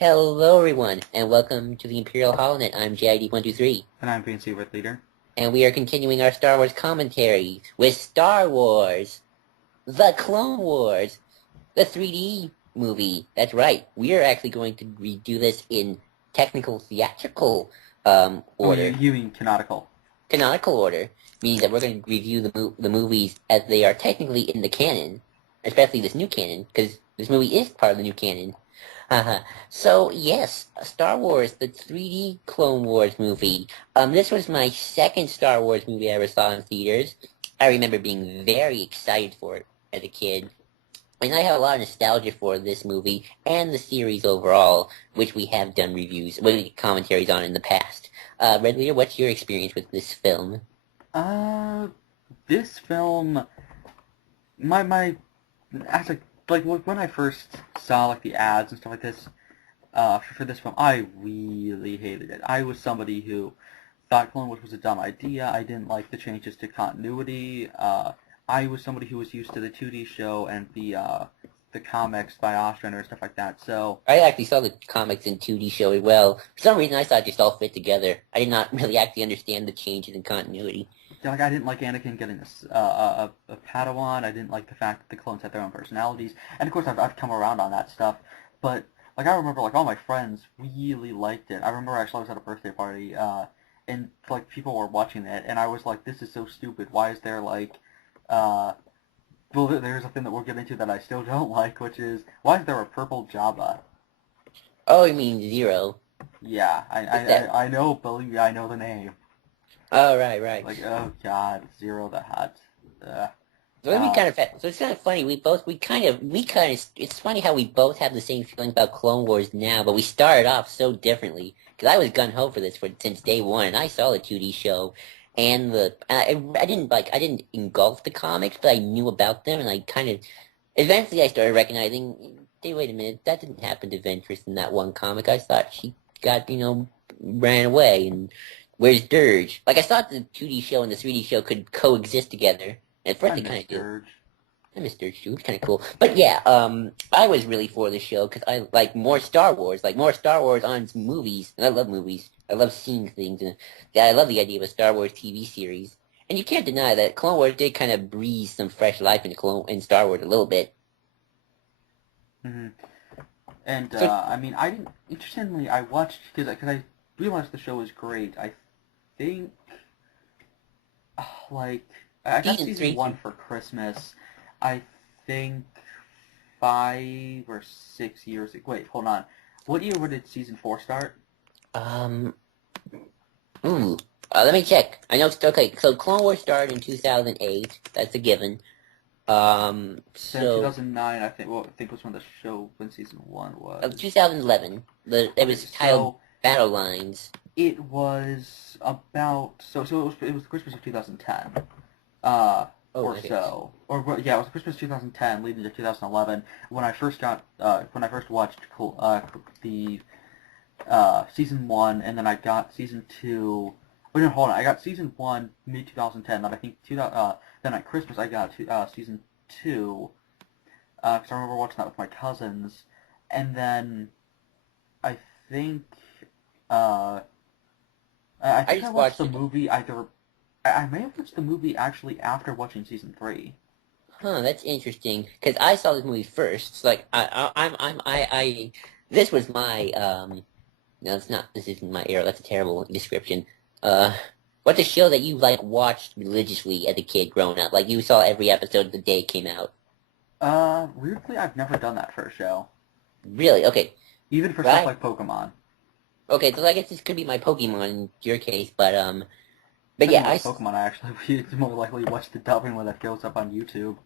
Hello, everyone, and welcome to the Imperial HoloNet. I'm JID123, And I'm PNC with Leader. and we are continuing our Star Wars commentary with Star Wars, The Clone Wars, the 3D movie. That's right. We are actually going to redo this in technical theatrical order. You mean canonical. Canonical order, meaning that we're going to review the movies as they are technically in the canon, especially this new canon, because this movie is part of the new canon. So, yes, Star Wars, the 3D Clone Wars movie. This was my second Star Wars movie I ever saw in theaters. I remember being very excited for it as a kid. And I have a lot of nostalgia for this movie and the series overall, which we have done reviews, commentaries on in the past. Red Leader, what's your experience with this film? This film, as a, when I first saw, the ads and stuff like this, for this film, I really hated it. I was somebody who thought Clone Wars was a dumb idea. I didn't like the changes to continuity. I was somebody who was used to the 2D show and the comics by Ostrander and stuff like that, so... I actually saw the comics in 2D show as well. For some reason, I thought it just all fit together. I did not really actually understand the changes in continuity. I didn't like Anakin getting a Padawan. I didn't like the fact that the clones had their own personalities. And, of course, I've come around on that stuff. But, I remember, all my friends really liked it. I remember actually I was at a birthday party, and, people were watching it, and I was like, this is so stupid. Why is there, well, there's a thing that we'll get into that I still don't like, which is, why is there a purple Jabba? Oh, you mean Zero. Yeah, I know, believe me, I know the name. Oh, right. Oh god, Zero the Hutt. So it's kind of funny. It's funny how we both have the same feeling about Clone Wars now, but we started off so differently. Because I was gung-ho for this since day one, and I saw the 2D show, and I didn't engulf the comics, but I knew about them, and eventually I started recognizing, hey, wait a minute, that didn't happen to Ventress in that one comic. I thought she got, ran away, and where's Dirge? I thought the 2D show and the 3D show could coexist together. And at first they kind of do. I miss Dirge too. It's kind of cool. But yeah, I was really for the show because I like more Star Wars, on movies. And I love movies. I love seeing things. And yeah, I love the idea of a Star Wars TV series. And you can't deny that Clone Wars did kind of breathe some fresh life in Star Wars a little bit. Mm-hmm. And, I didn't, interestingly, I watched, because I realized the show was great. I think, I got season 1 for Christmas, I think 5 or 6 years ago. Wait, hold on. What year did season 4 start? Let me check. I know, okay, so Clone Wars started in 2008. That's a given. So 2009, I think was when season 1 was. 2011. It was titled Battle Lines. It was about, it was Christmas of 2010. It was Christmas 2010, leading to 2011, when I first watched the season 1, and then I got season 2. Oh no, hold on! I got season 1 mid 2010. Then I think then at Christmas I got season 2. Because I remember watching that with my cousins, and then I think I watched the movie either. I may have watched the movie actually after watching season 3. Huh, that's interesting. Because I saw this movie first. So, this was my, no, it's not, this isn't my era. That's a terrible description. What's a show that you, watched religiously as a kid growing up? You saw every episode the day it came out. Weirdly, I've never done that for a show. Really? Okay. Even for stuff like Pokemon. Okay, so I guess this could be my Pokemon in your case, but yeah, Pokemon, I actually more likely watch the dubbing when that goes up on YouTube.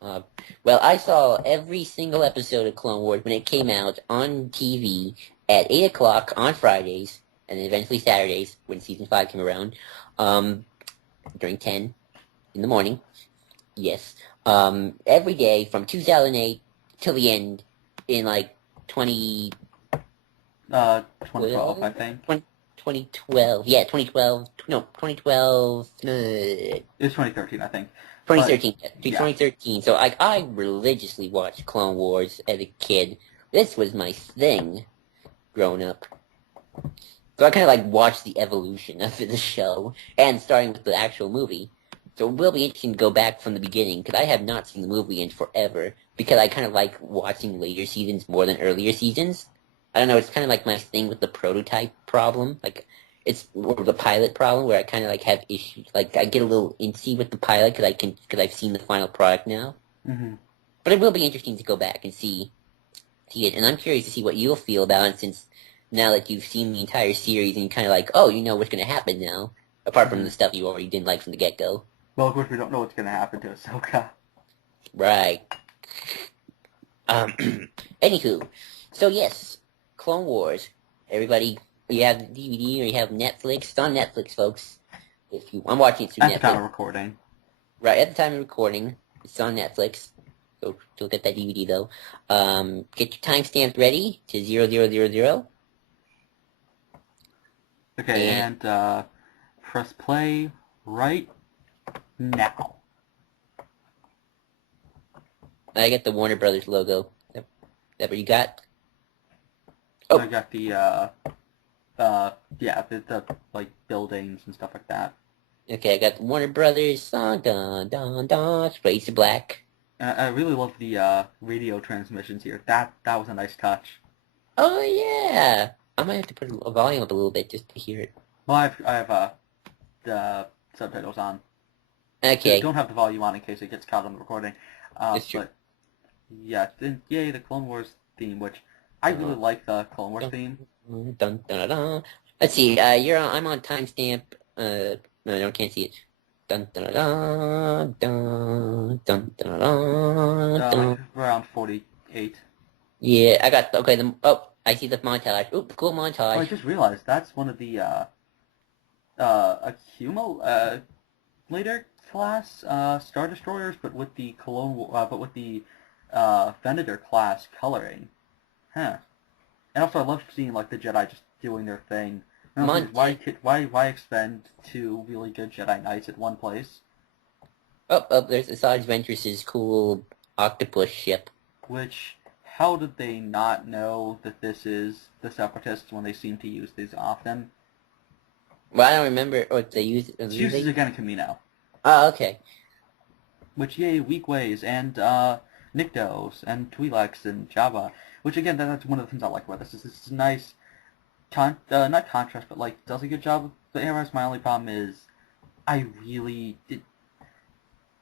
Well, I saw every single episode of Clone Wars when it came out on TV at 8 o'clock on Fridays, and then eventually Saturdays when Season 5 came around, during 10 in the morning. Yes. Every day from 2008 till the end in, 2012, I think. 2012. Yeah, 2012. No, 2012. It's 2013, I think. 2013. 2013. So I religiously watched Clone Wars as a kid. This was my thing. growing up. So I kind of like watched the evolution of the show, and starting with the actual movie. So it will be interesting to go back from the beginning, because I have not seen the movie in forever, because I kind of like watching later seasons more than earlier seasons. I don't know, it's kind of like my thing with the prototype problem, like, it's or the pilot problem, where I kind of like have issues, like I get a little antsy with the pilot, because I've seen the final product now. Mm-hmm. But it will be interesting to go back and see it, and I'm curious to see what you'll feel about it, since now that you've seen the entire series and you kind of like, oh, you know what's going to happen now, apart from the stuff you already didn't like from the get-go. Well, of course, we don't know what's going to happen to Ahsoka. Right. Anywho, so yes, Clone Wars. Everybody, you have the DVD or you have Netflix. It's on Netflix, folks. I'm watching it through Netflix. At the time of recording. Right, at the time of recording, it's on Netflix. Go look at that DVD though. Get your timestamp ready to 0000. Okay, and press play right now. I got the Warner Brothers logo. Is that what you got? Oh, I got the the like buildings and stuff like that. Okay, I got the Warner Brothers song, dun dun dun, Space to Black. I really love the radio transmissions here. That was a nice touch. Oh yeah, I might have to put a volume up a little bit just to hear it. Well, I have the subtitles on. Okay. So don't have the volume on in case it gets caught on the recording. That's true. But yeah, then yay, the Clone Wars theme, which I really like the Clone Wars theme. Dun dun dun dun. Let's see. I'm on timestamp. No, I can't see it. Dun dun dun dun dun dun dun. Around 48. Yeah, I got okay. I see the montage. Oop, cool montage. Oh, I just realized that's one of the accumulator class Star Destroyers, but with the Venator class coloring. Huh. And also, I love seeing like the Jedi just doing their thing. Why expend two really good Jedi Knights at one place? There's Asajj Ventress's cool octopus ship. Which, how did they not know that this is the Separatists when they seem to use these often? Well, I don't remember what they use. It uses again Camino. Oh, okay. Which, yay, weak ways, and Nyktos, and Twi'leks, and Jabba. Which, again, that's one of the things I like about this. It's nice, not contrast, but, like, does a good job. But anyways, my only problem is,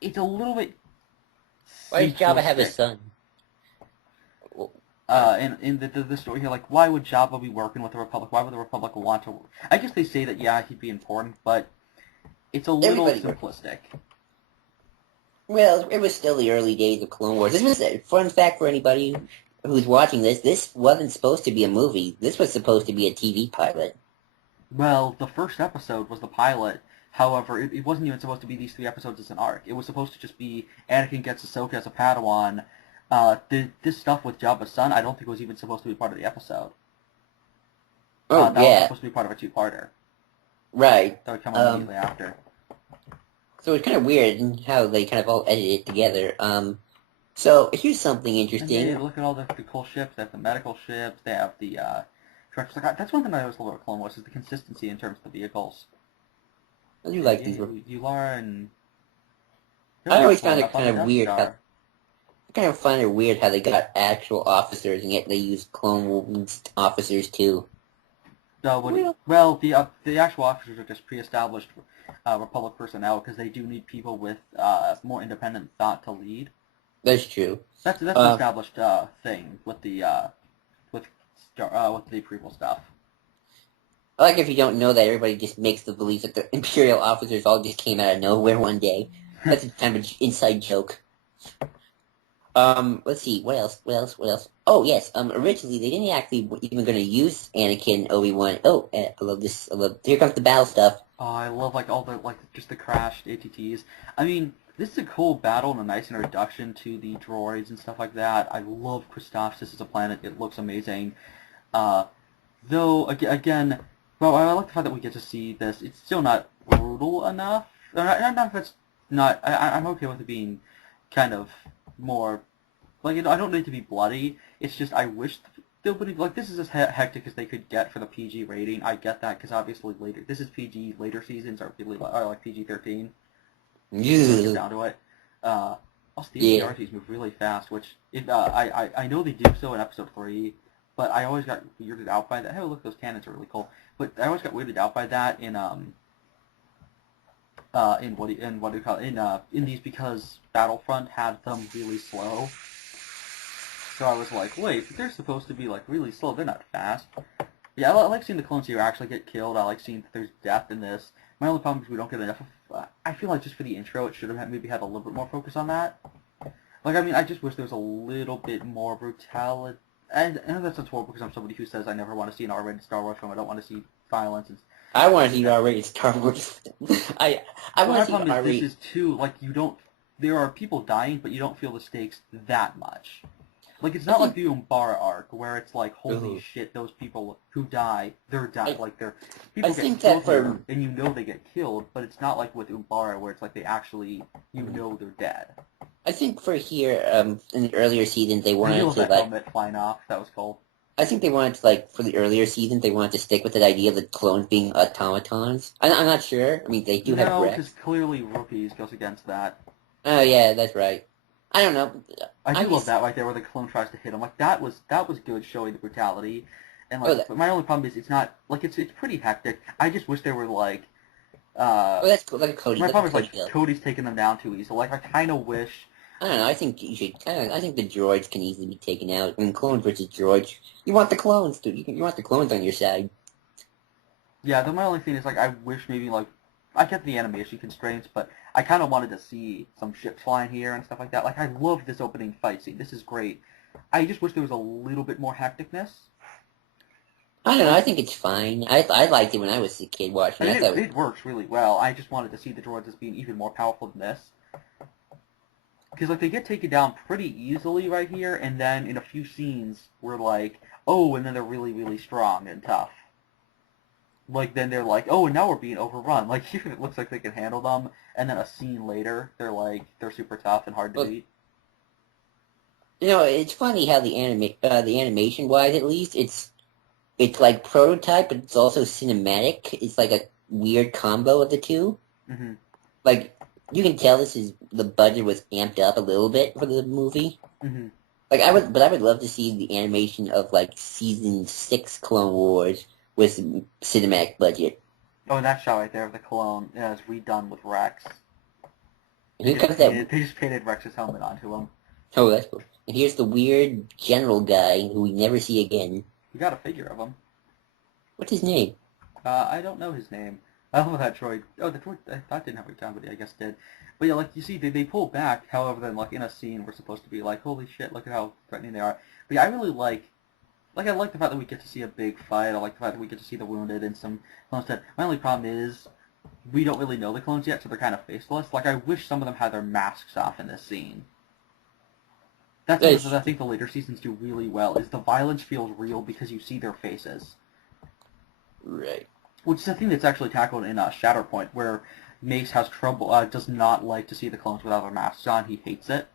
it's a little bit Why does Jabba have a son? In the story here, like, why would Jabba be working with the Republic? Why would the Republic want to... I guess they say that, yeah, he'd be important, but it's a little simplistic. Well, it was still the early days of Clone Wars. This was a fun fact for anybody who's watching this. This wasn't supposed to be a movie. This was supposed to be a TV pilot. Well, the first episode was the pilot. However, it wasn't even supposed to be these 3 episodes as an arc. It was supposed to just be Anakin gets Ahsoka as a Padawan. This stuff with Jabba's son, I don't think was even supposed to be part of the episode. Oh, that was supposed to be part of a 2-parter. Right. That would come immediately after. So it's kind of weird how they kind of all edited it together. So here's something interesting. And look at all the cool ships. They have the medical ships. They have the that's one thing I always love about Clone Wars is the consistency in terms of the vehicles. I do like these. Yularen and... I always found it kind of weird how... I kind of find it weird how they got actual officers and yet they use Clone Wars officers too. Well, the actual officers are just pre-established Republic personnel because they do need people with more independent thought to lead. That's true. That's an established thing with the prequel stuff. I like if you don't know that everybody just makes the belief that the Imperial officers all just came out of nowhere one day. That's kind of an inside joke. Let's see, what else? Oh, yes, originally they didn't actually even going to use Anakin, Obi-Wan. Oh, I love this, here comes the battle stuff. Oh, I love, like, all the, just the crashed ATTs. I mean, this is a cool battle and a nice introduction to the droids and stuff like that. I love Christophsis as a planet, it looks amazing. Though, again, well, I like the fact that we get to see this. It's still not brutal enough. I'm okay with it being kind of more... Like, I don't need it to be bloody. It's just I wish nobody, like, this is as hectic as they could get for the PG rating. I get that, because obviously this is PG, later seasons are really, are like PG-13. Get down to it. Also, the Yeah. ADRs move really fast, which, I know they do so in episode 3, but I always got weirded out by that. Hey, look, those cannons are really cool. But I always got weirded out by that in what do you call it? In these, because Battlefront had them really slow. So I was like, wait, but they're supposed to be like really slow. They're not fast. Yeah, I like seeing the clones here actually get killed. I like seeing that there's depth in this. My only problem is we don't get enough of... I feel like just for the intro, it should have maybe had a little bit more focus on that. Like, I mean, I just wish there was a little bit more brutality. And I know that sounds horrible because I'm somebody who says I never want to see an R-rated Star Wars film. I don't want to see violence. I want to see R-rated Star Wars. I want to see R-rated. This is too, like, you don't... There are people dying, but you don't feel the stakes that much. Like, it's not like the Umbara arc, where it's like, holy shit, those people who die, they're dying. Like, they're... People get killed here, and you know they get killed, but it's not like with Umbara, where it's like they actually, you know they're dead. I think for here, in the earlier seasons, they wanted to, like... helmet flying off, that was cool. I think they wanted to, like, for the earlier seasons, they wanted to stick with that idea of the clones being automatons. I'm not sure. I mean, they do have Rex. No, because clearly Rookies goes against that. Oh, yeah, that's right. I don't know. I love that right there where the clone tries to hit him. Like, that was good showing the brutality. And, like, but my only problem is it's not, like, it's pretty hectic. I just wish there were, like, that's cool. Like a Cody. My problem is, like, Cody's taking them down too easy. Like, I kind of wish... I don't know, I think you should I think the droids can easily be taken out. I mean, clones versus droids. You want the clones, dude. You want the clones on your side. Yeah, my only thing is, like, I wish maybe, like, I get the animation constraints, but I kind of wanted to see some ships flying here and stuff like that. Like, I love this opening fight scene. This is great. I just wish there was a little bit more hecticness. I don't know. I think it's fine. I liked it when I was a kid watching it. It works really well. I just wanted to see the droids as being even more powerful than this. Because, like, they get taken down pretty easily right here, and then in a few scenes, we're like, oh, and then they're really, really strong and tough. Like, then they're like, oh, and now we're being overrun. Like, even it looks like they can handle them, and then a scene later, they're like, they're super tough and hard to beat. You know, it's funny how the animation-wise, at least, it's like prototype, but it's also cinematic. It's like a weird combo of the two. Mm-hmm. Like, you can tell the budget was amped up a little bit for the movie. Mm-hmm. Like, I would love to see the animation of, like, Season 6 Clone Wars with cinematic budget. Oh, and that shot right there of the clone is redone with Rex. They just painted Rex's helmet onto him. Oh, that's cool. And here's the weird general guy who we never see again. We got a figure of him. What's his name? I don't know his name. I don't know that droid. Oh, the droid, I thought didn't have a gun, but I guess did. But yeah, like, you see, they pull back, however, then, like, in a scene, we're supposed to be like, holy shit, look at how threatening they are. But yeah, I really like I like the fact that we get to see a big fight. I like the fact that we get to see the wounded and some clones dead. My only problem is, we don't really know the clones yet, so they're kind of faceless. Like, I wish some of them had their masks off in this scene. That's something that I think the later seasons do really well, is the violence feels real because you see their faces. Right. Which is a thing that's actually tackled in Shatterpoint, where Mace has trouble, does not like to see the clones without their masks on. He hates it.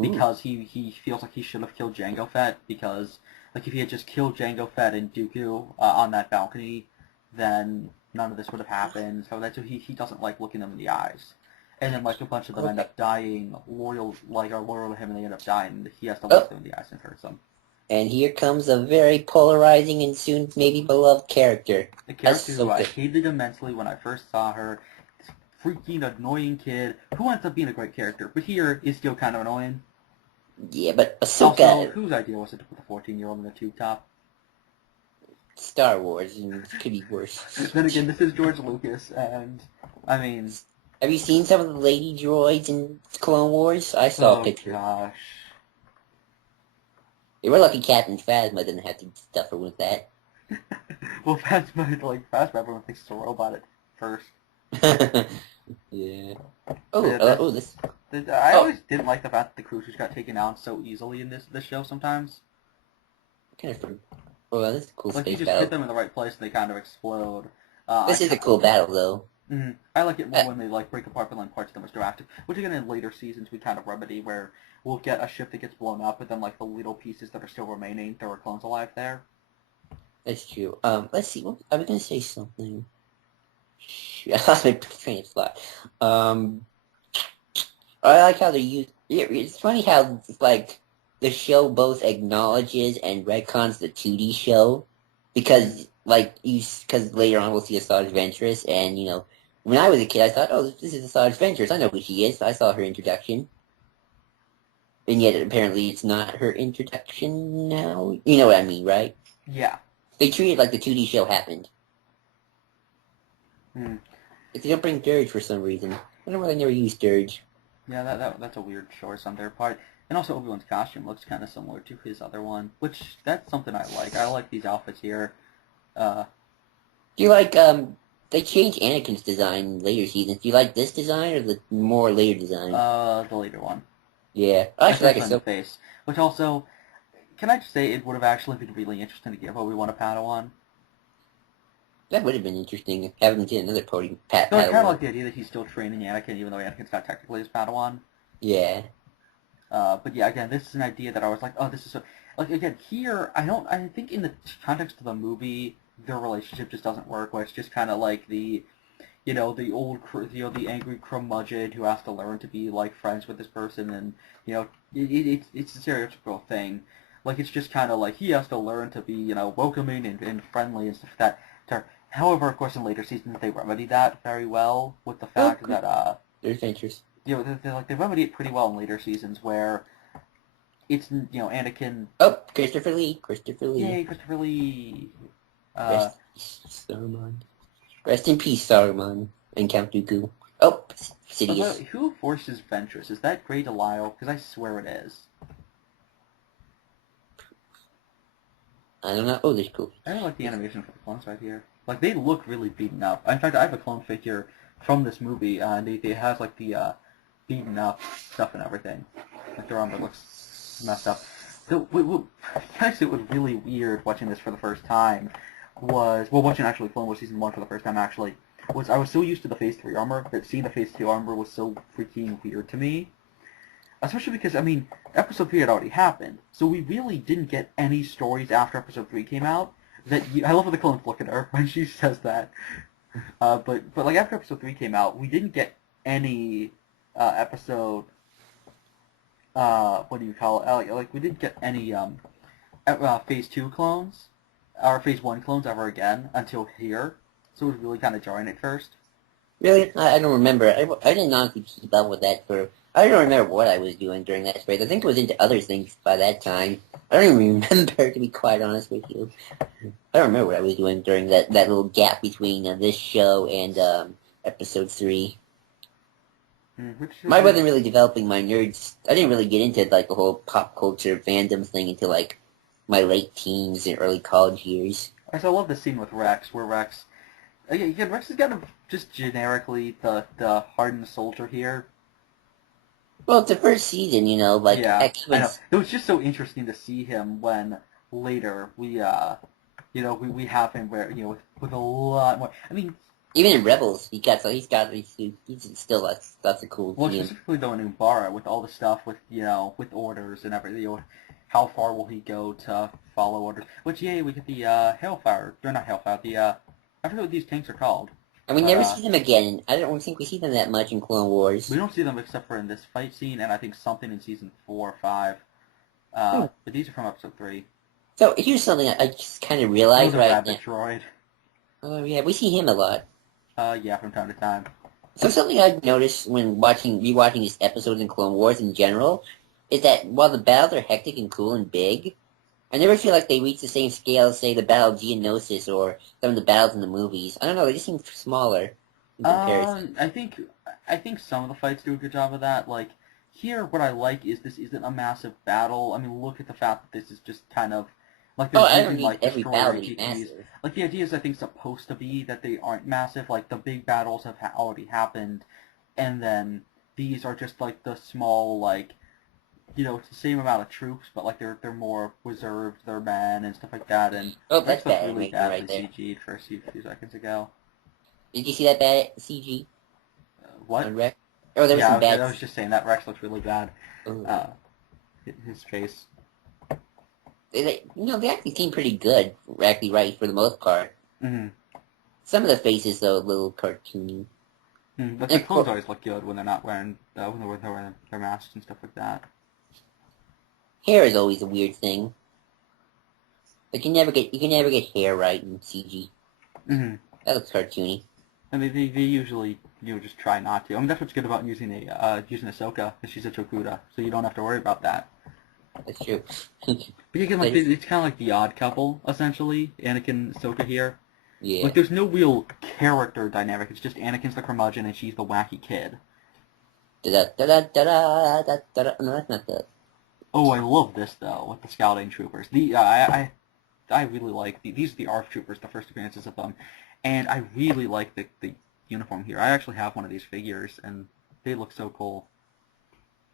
Because he feels like he should have killed Jango Fett, because, like, if he had just killed Jango Fett and Dooku on that balcony, then none of this would have happened. So he doesn't like looking them in the eyes. And then, like, a bunch of them end up dying, are loyal to him, and they end up dying, and he has to look them in the eyes and hurt them. And here comes a very polarizing and soon maybe beloved character. A character who I hated immensely when I first saw her. This freaking annoying kid who ends up being a great character, but here is still kind of annoying. Yeah, but Ahsoka... Also, whose idea was it to put the 14-year-old in the tube top? Star Wars, and it could be worse. Then again, this is George Lucas, and, I mean... Have you seen some of the lady droids in Clone Wars? I saw a picture. Oh, gosh. We're lucky Captain Phasma didn't have to stuff her with that. Well, Phasma thinks it's a robot at first. Yeah. I always didn't like the fact that the crew just got taken out so easily in this show sometimes. Kind of. Well, this is a cool space battle. Like, you just hit them in the right place and they kind of explode. This is a cool battle, though. Mm. I like it more when they like break apart and like parts of them as interactive, which again in later seasons we kind of remedy where we'll get a ship that gets blown up, but then like the little pieces that are still remaining, there are clones alive there. That's true. Let's see. I was gonna say something. I lost my train of thought. Um, I like how they use. It's funny how like the show both acknowledges and retcons the 2D show because because later on we'll see Asajj Ventress, and when I was a kid I thought, oh, this is Asajj Ventress. I know who she is. I saw her introduction, and yet apparently it's not her introduction now. You know what I mean, right? Yeah. They treat it like the 2D show happened. Hmm. If they don't bring Dirge for some reason, I don't know why they never use Dirge. Yeah, that's a weird choice on their part. And also Obi-Wan's costume looks kind of similar to his other one, which that's something I like. I like these outfits here. Do you like they changed Anakin's design in later seasons. Do you like this design or the more later design? The later one. Yeah. I actually like it Especially in the face. Which also, can I just say it would have actually been really interesting to give Obi-Wan a Padawan. That would have been interesting, having him get another So I kind of Padawan. like the idea that he's still training Anakin, even though Anakin's not technically his Padawan. Yeah. But yeah, again, this is an idea that I was like, oh, this is so... Like, again, here, I think in the context of the movie, their relationship just doesn't work, where it's just kind of like the angry curmudgeon who has to learn to be, like, friends with this person, and, it's a stereotypical thing. Like, it's just kind of like, he has to learn to be, welcoming and friendly and stuff like that. However, of course, in later seasons, they remedy that very well with the fact that, They're adventures. they remedy it pretty well in later seasons, where it's, Anakin... Oh, Christopher Lee. Christopher Lee. Yay, Christopher Lee! Rest Saruman. Rest in peace, Saruman and Count Dooku. Oh, Sidious. Who forces Ventress? Is that Grey Delisle? Because I swear it is. I don't know. Oh, there's cool. I really like the animation for the clones right here. Like, they look really beaten up. In fact, I have a clone figure from this movie, and it has, like, the beaten up stuff and everything. Like, their armor looks messed up. What makes it was really weird watching this for the first time watching actually Clone Wars Season 1 for the first time, actually, I was so used to the Phase 3 armor that seeing the Phase 2 armor was so freaking weird to me. Especially because, I mean, Episode 3 had already happened, so we really didn't get any stories after Episode 3 came out. I love how the clones look at her when she says that. But like, after Episode 3 came out, we didn't get any episode... what do you call it? Like, we didn't get any Phase 2 clones, or Phase 1 clones ever again until here. So it was really kind of jarring at first. Really? I don't remember. I didn't honestly keep up with that I don't remember what I was doing during that phase. I think I was into other things by that time. I don't even remember, to be quite honest with you. I don't remember what I was doing during that little gap between this show and Episode 3. I wasn't really developing my nerds. I didn't really get into, like, the whole pop culture fandom thing until, like, my late teens and early college years. I love the scene with Rex, where Rex... Again, Rex is kind of just generically the hardened soldier here. Well, it's the first season, like... Yeah, I know. It was just so interesting to see him when later we have him where, with a lot more... I mean... Even in Rebels, he's still lots of cool... Well, specifically though in Umbara, with all the stuff with, with orders and everything, how far will he go to follow orders? Which, yay, we get the Hellfire... They're not Hellfire, I forget what these tanks are called. And we never see them again. I don't think we see them that much in Clone Wars. We don't see them except for in this fight scene, and I think something in Season 4 or 5. But these are from Episode 3. So, here's something I just kind of realized right Rabbit Droid. Oh, yeah, we see him a lot. Yeah, from time to time. So something I've noticed when rewatching these episodes in Clone Wars in general is that while the battles are hectic and cool and big, I never feel like they reach the same scale as, say, the Battle of Geonosis or some of the battles in the movies. I don't know, they just seem smaller in comparison. I think some of the fights do a good job of that. Like, here, what I like is this isn't a massive battle. I mean, look at the fact that this is just kind of... Like, I don't need every battle to be massive. Like, the idea is, I think, supposed to be that they aren't massive. Like, the big battles have already happened, and then these are just, like, the small, like... it's the same amount of troops, but like they're more reserved, they're men and stuff like that. And that's bad. really badly CG'd for a few seconds ago. Did you see that bad CG What? on Rex? Oh, there was Yeah, some bad. I was just saying that Rex looks really bad. Oh. His face. They actually seem pretty good, actually, right, for the most part. Mm-hmm. Some of the faces, though, a little cartoony. But the clones always look good when they're not wearing when they're wearing their masks and stuff like that. Hair is always a weird thing. But you can never get hair right in CG. Mm-hmm. That looks cartoony. And they usually just try not to. I mean that's what's good about using Ahsoka, because she's a Chokuda, so you don't have to worry about that. That's true. But again, like it's kind of like the odd couple essentially, Anakin and Ahsoka here. Yeah. Like there's no real character dynamic. It's just Anakin's the curmudgeon and she's the wacky kid. Da da da da da da da da. No, that's not the. Oh, I love this though with the scouting troopers. I really like these are the ARF troopers, the first appearances of them, and I really like the uniform here. I actually have one of these figures, and they look so cool.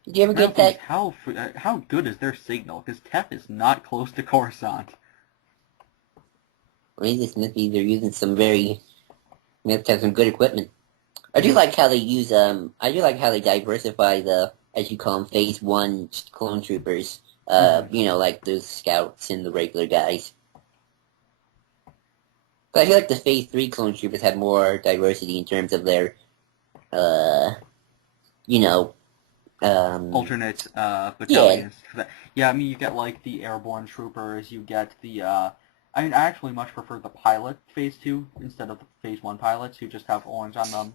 Did you ever get that? How good is their signal? Because Tef is not close to Coruscant. I mean, this maybe they're using some very. They have to have some good equipment. I do like how they use I do like how they diversify the, as you call them, Phase 1 clone troopers. You know, like those scouts and the regular guys. But I feel like the Phase 3 clone troopers have more diversity in terms of their, you know, alternate battalions. Yeah, I mean, you get like the airborne troopers. You get the. I mean, I actually much prefer the pilot Phase 2 instead of the Phase 1 pilots who just have orange on them.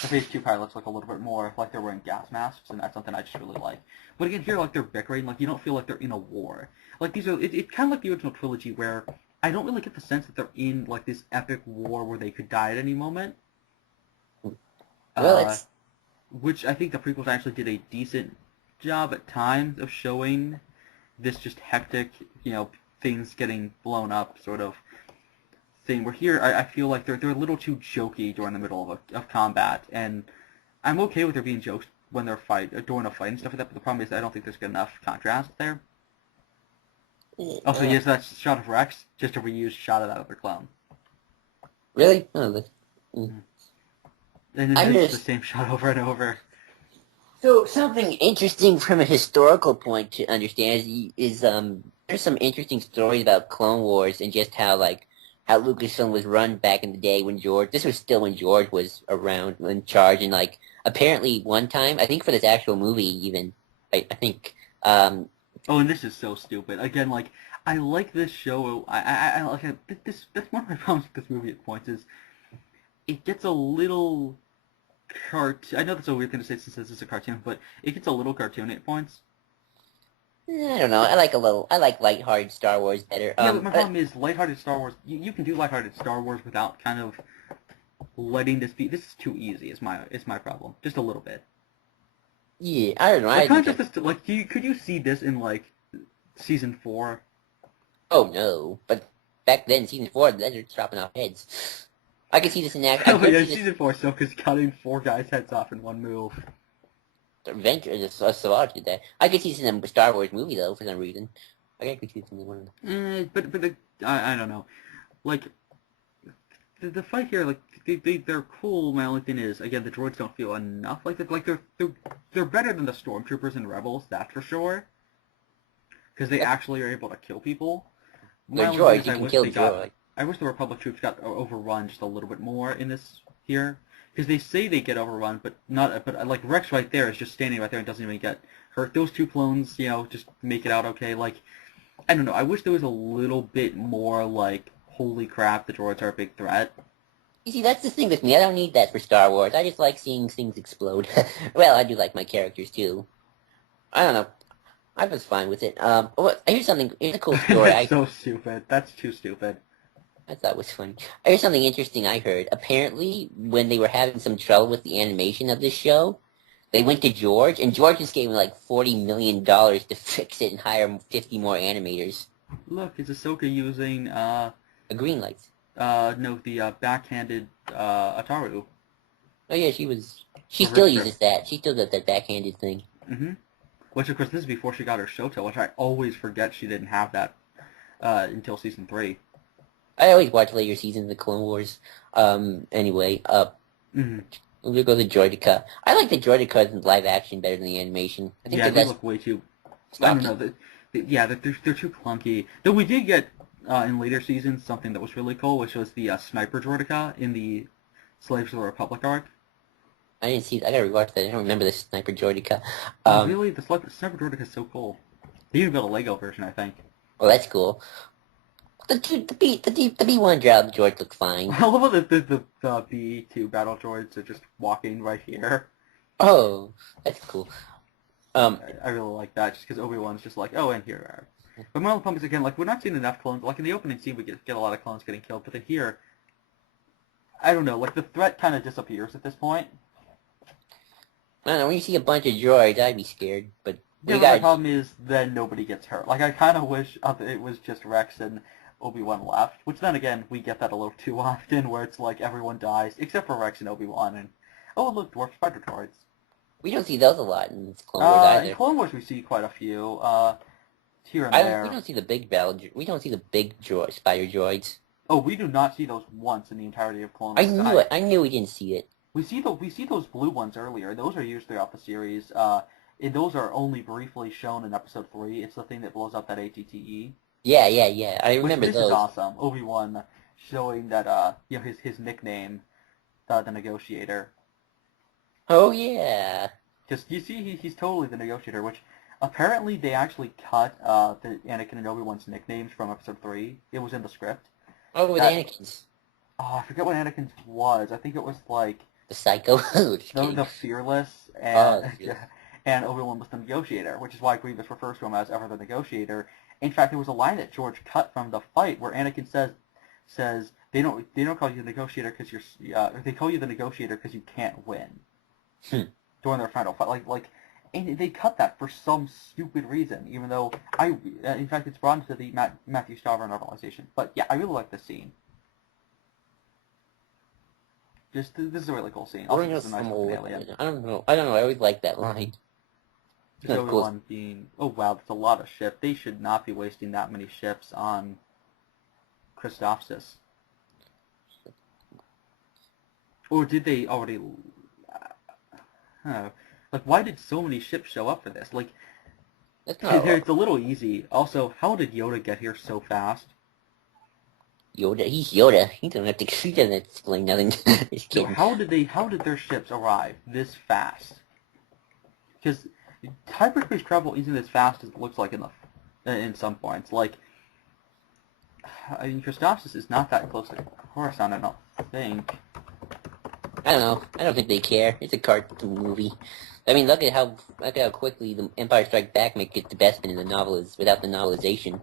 The Phase 2 pilots look a little bit more like they're wearing gas masks, and that's something I just really like. But again, here, like, they're bickering, like, you don't feel like they're in a war. Like, these are, it's kind of like the original trilogy, where I don't really get the sense that they're in, like, this epic war where they could die at any moment. well, Which I think the prequels actually did a decent job at times of showing this just hectic, things getting blown up sort of thing. Where here, I feel like they're a little too jokey during the middle of combat, and I'm okay with there being jokes when they're during a fight and stuff like that. But the problem is I don't think there's good enough contrast there. Also, yes, that's a shot of Rex, just a reused shot of that other clone. Really? Oh, and it's the same shot over and over. So something interesting from a historical point to understand is there's some interesting stories about Clone Wars and just how Lucasfilm was run back in the day when this was still when George was around in charge, and apparently one time, I think for this actual movie even, I think Oh, and this is so stupid. Again, I like this show. I like this. That's one of my problems with this movie at points is it gets a little I know that's a weird thing to say since this is a cartoon, but it gets a little cartoony at points. I don't know. I like lighthearted Star Wars better. Yeah, but my problem is lighthearted Star Wars. You can do lighthearted Star Wars without kind of letting this be. This is too easy. Is my problem. Just a little bit. Yeah, I don't know. Could you see this in season 4? Oh no! But back then, season 4, they're chopping off heads. I could see this in action. Oh yeah, season 4. So because cutting 4 guys' heads off in one move. Avengers, Savage did that. I could see this in a Star Wars movie though, for some reason. I could see this in one of them. I don't know. The fight here, they're cool. My only thing is, again, the droids don't feel enough like that. They're better than the stormtroopers and rebels, that's for sure. Because they actually are able to kill people. They're droids. You can kill droids. I wish the Republic troops got overrun just a little bit more in this here. Because they say they get overrun, but not. But Rex right there is just standing right there and doesn't even get hurt. Those 2 clones, just make it out okay. I don't know. I wish there was a little bit more holy crap, the droids are a big threat. You see, that's the thing with me. I don't need that for Star Wars. I just like seeing things explode. Well, I do like my characters too. I don't know. I was fine with it. Here's a cool story. That's so stupid. That's too stupid. I thought was funny. Here's something interesting I heard. Apparently, when they were having some trouble with the animation of this show, they went to George, and George just gave them $40 million to fix it and hire 50 more animators. Look, is Ahsoka using, a green light. No, the, backhanded, Ataru. Oh yeah, she still uses that. She still does that backhanded thing. Mm-hmm. Which, of course, this is before she got her Shoto, which I always forget she didn't have that, until season 3. I always watch later seasons of the Clone Wars. Anyway, Mm-hmm. we'll go to Droideka. I like the Droidekas in live action better than the animation. I think Yeah, they're they less look way too. I don't stocky. know. They're too clunky. Though we did get in later seasons something that was really cool, which was the sniper Droideka in the Slaves of the Republic arc. I didn't see. I gotta rewatch that. I don't remember the Sniper Droideka. Oh, really? The sniper Droideka is so cool. They even built a Lego version, I think. Well, that's cool. The B1 droid looks fine. I love how the B2 battle droids are just walking right here. Oh, that's cool. I really like that, just because Obi-Wan's just like, oh, and here are. But my only problem is, again, like, we're not seeing enough clones. Like, in the opening scene, we get a lot of clones getting killed, but then here, I don't know, like, the threat kind of disappears at this point. I don't know, when you see a bunch of droids, I'd be scared, but Yeah, but the problem is, then nobody gets hurt. Like, I kind of wish it was just Rex and Obi-Wan left, which then again, we get that a little too often, where it's like everyone dies, except for Rex and Obi-Wan, and, oh, look, dwarf spider droids. We don't see those a lot in Clone Wars either. In Clone Wars, we see quite a few, here and there. We don't see the big we don't see the big spider droids. Oh, we do not see those once in the entirety of Clone Wars. I knew it. I knew we didn't see it. We see those blue ones earlier. Those are used throughout the series. And those are only briefly shown in Episode 3. It's the thing that blows up that ATTE. Yeah. I remember this those. This is awesome. Obi-Wan showing that his nickname, the Negotiator. Oh yeah. Because you see, he's totally the Negotiator, which apparently they actually cut the Anakin and Obi-Wan's nicknames from Episode 3. It was in the script. Oh, with Anakin's. Oh, I forget what Anakin's was. I think it was like the Psycho. the Fearless, and Obi-Wan was the Negotiator, which is why Grievous refers to him as ever the Negotiator. In fact, there was a line that George cut from the fight where Anakin says they don't call you the Negotiator because they call you the Negotiator because you can't win. During their final fight, and they cut that for some stupid reason, even though in fact, it's brought into the Matthew Staver novelization. But yeah, I really like this scene. This is a really cool scene. Also, this is a nice alien. I don't know. I always like that line. Just Obi-Wan being, oh wow, that's a lot of ships. They should not be wasting that many ships on Christophsis. Or did they already? Like, why did so many ships show up for this? Like, it's a little easy. Also, how did Yoda get here so fast? Yoda, he's Yoda. He doesn't explain nothing. Just kidding. How did their ships arrive this fast? Because hyperspace travel isn't as fast as it looks like in some points. Like, I mean, Christophsis is not that close to Coruscant, I don't think. I don't know. I don't think they care. It's a cartoon movie. I mean, look at how quickly the Empire Strikes Back make it the best in the novel without the novelization.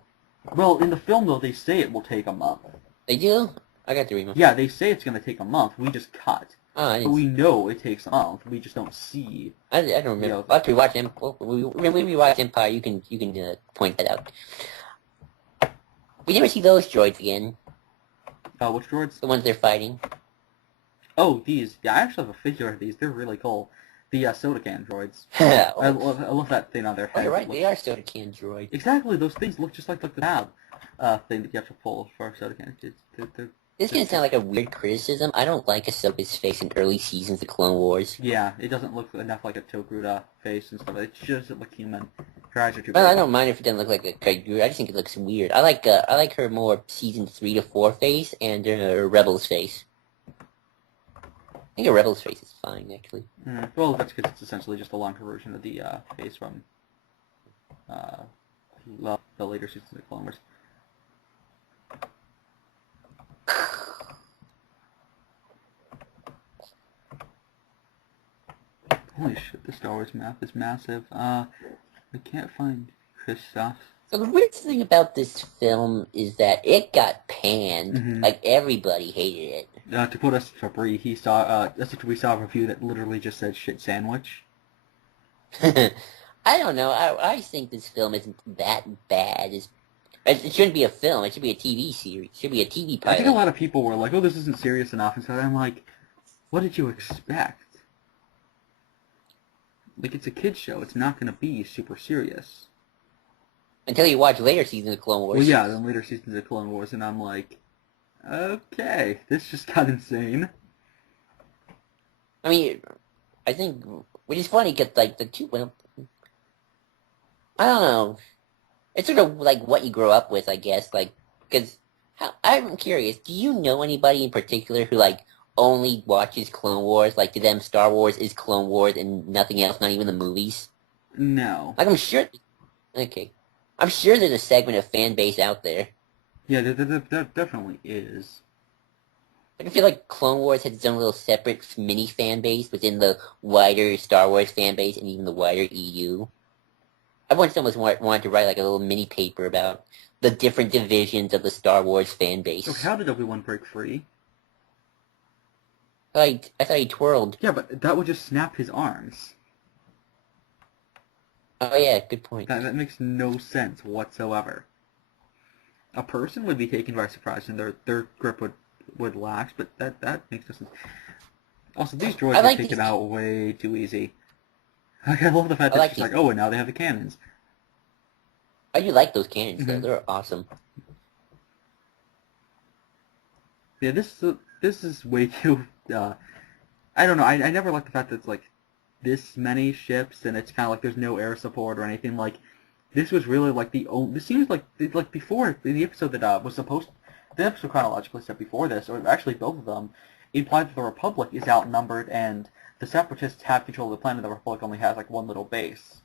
Well, in the film though, they say it will take a month. They do? I got to read. Yeah, they say it's going to take a month. We just cut. But we know it takes a month. We just don't see. I don't remember. After we watch when we watch Empire, you can point that out. We never see those droids again. Which droids? The ones they're fighting. Oh, these. Yeah, I actually have a figure of these. They're really cool. The soda can droids. I love that thing on their head. Oh, you're right. They are soda can droids. Exactly. Those things look just like the tab thing that you have to pull for a soda can. This is going to sound like a weird criticism. I don't like Ahsoka's face in early seasons of Clone Wars. Yeah, it doesn't look enough like a Togruta face and stuff. It just doesn't look human. Her eyes are too big. Well, I don't mind if it doesn't look like a Togruta. I just think it looks weird. I like her more season 3 to 4 face and her Rebels face. I think a Rebels face is fine, actually. Well, that's because it's essentially just a longer version of the face from the later seasons of Clone Wars. Holy shit, the Star Wars map is massive. I can't find Christoph. So the weird thing about this film is that it got panned. Like, everybody hated it. To quote us Fabri, we saw a review that literally just said shit sandwich. I don't know. I think this film isn't that bad. It shouldn't be a film. It should be a TV series. It should be a TV pilot. I think a lot of people were like, oh, this isn't serious enough. And so I'm like, what did you expect? Like, it's a kid's show. It's not going to be super serious. Until you watch later seasons of Clone Wars. Well, yeah, the later seasons of Clone Wars, and I'm like, Okay, this just got insane. I mean, I think, which is funny, because, like, the two, well, I don't know. It's sort of like what you grow up with, I guess, like, because I'm curious, do you know anybody in particular who, like, only watches Clone Wars? Like, to them, Star Wars is Clone Wars and nothing else, not even the movies? No. Like, I'm sure, okay. I'm sure there's a segment of fan base out there. Yeah, there definitely is. Like, I feel like Clone Wars has its own little separate mini fan base within the wider Star Wars fan base and even the wider EU. I once almost wanted to write like a little mini paper about the different divisions of the Star Wars fan So base. how did Obi-Wan break free? I thought he twirled. Yeah, but that would just snap his arms. Oh yeah, good point. That makes no sense whatsoever. A person would be taken by surprise and their grip would lax, but that makes no sense. Also, these droids I get like taken these. out way too easy. Like, I love the fact I that it's like just these. like, oh, and now they have the cannons. I do like those cannons though. Mm-hmm. They're awesome. Yeah, this is way too. I don't know. I never liked the fact that it's like this many ships and it's kind of like there's no air support or anything. Like this was really like the only. This seems like before the episode that was supposed. The episode chronologically set before this, or actually both of them, implied that the Republic is outnumbered and the Separatists have control of the planet. The Republic only has like one little base,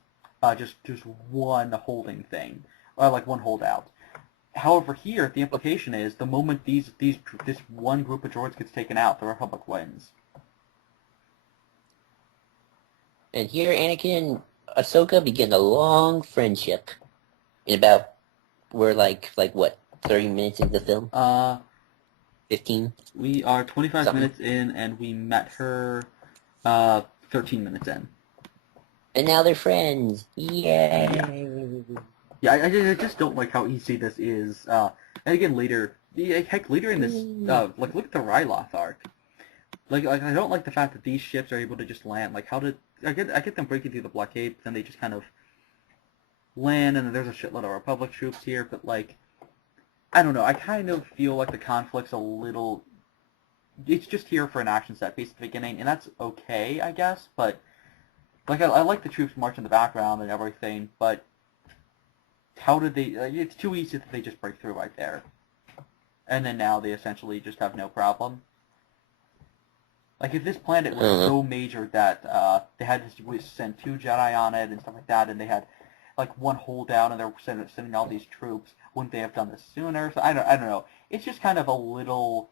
just one holding thing, or like one holdout. However, here the implication is the moment this one group of droids gets taken out, the Republic wins. And here, Anakin and Ahsoka begin a long friendship. In about we're like what 30 minutes into the film? 15. We are 25 Something. minutes in, and we met her 13 minutes in. And now they're friends. Yay! Yeah, I just don't like how easy this is. And again, later, heck, later in this, like, look at the Ryloth arc. Like, I don't like the fact that these ships are able to just land. Like, how did I get them breaking through the blockade, but then they just kind of land, and then there's a shitload of Republic troops here. But like, I don't know. I kind of feel like the conflict's a little. It's just here for an action set piece at the beginning, and that's okay, I guess. But like, I like the troops march in the background and everything, but how did they? It's too easy that they just break through right there, and then now they essentially just have no problem. Like, if this planet was so major that they had to send 2 Jedi on it and stuff like that, and they had like one holdout, and they're sending all these troops, wouldn't they have done this sooner? So I don't know. It's just kind of a little.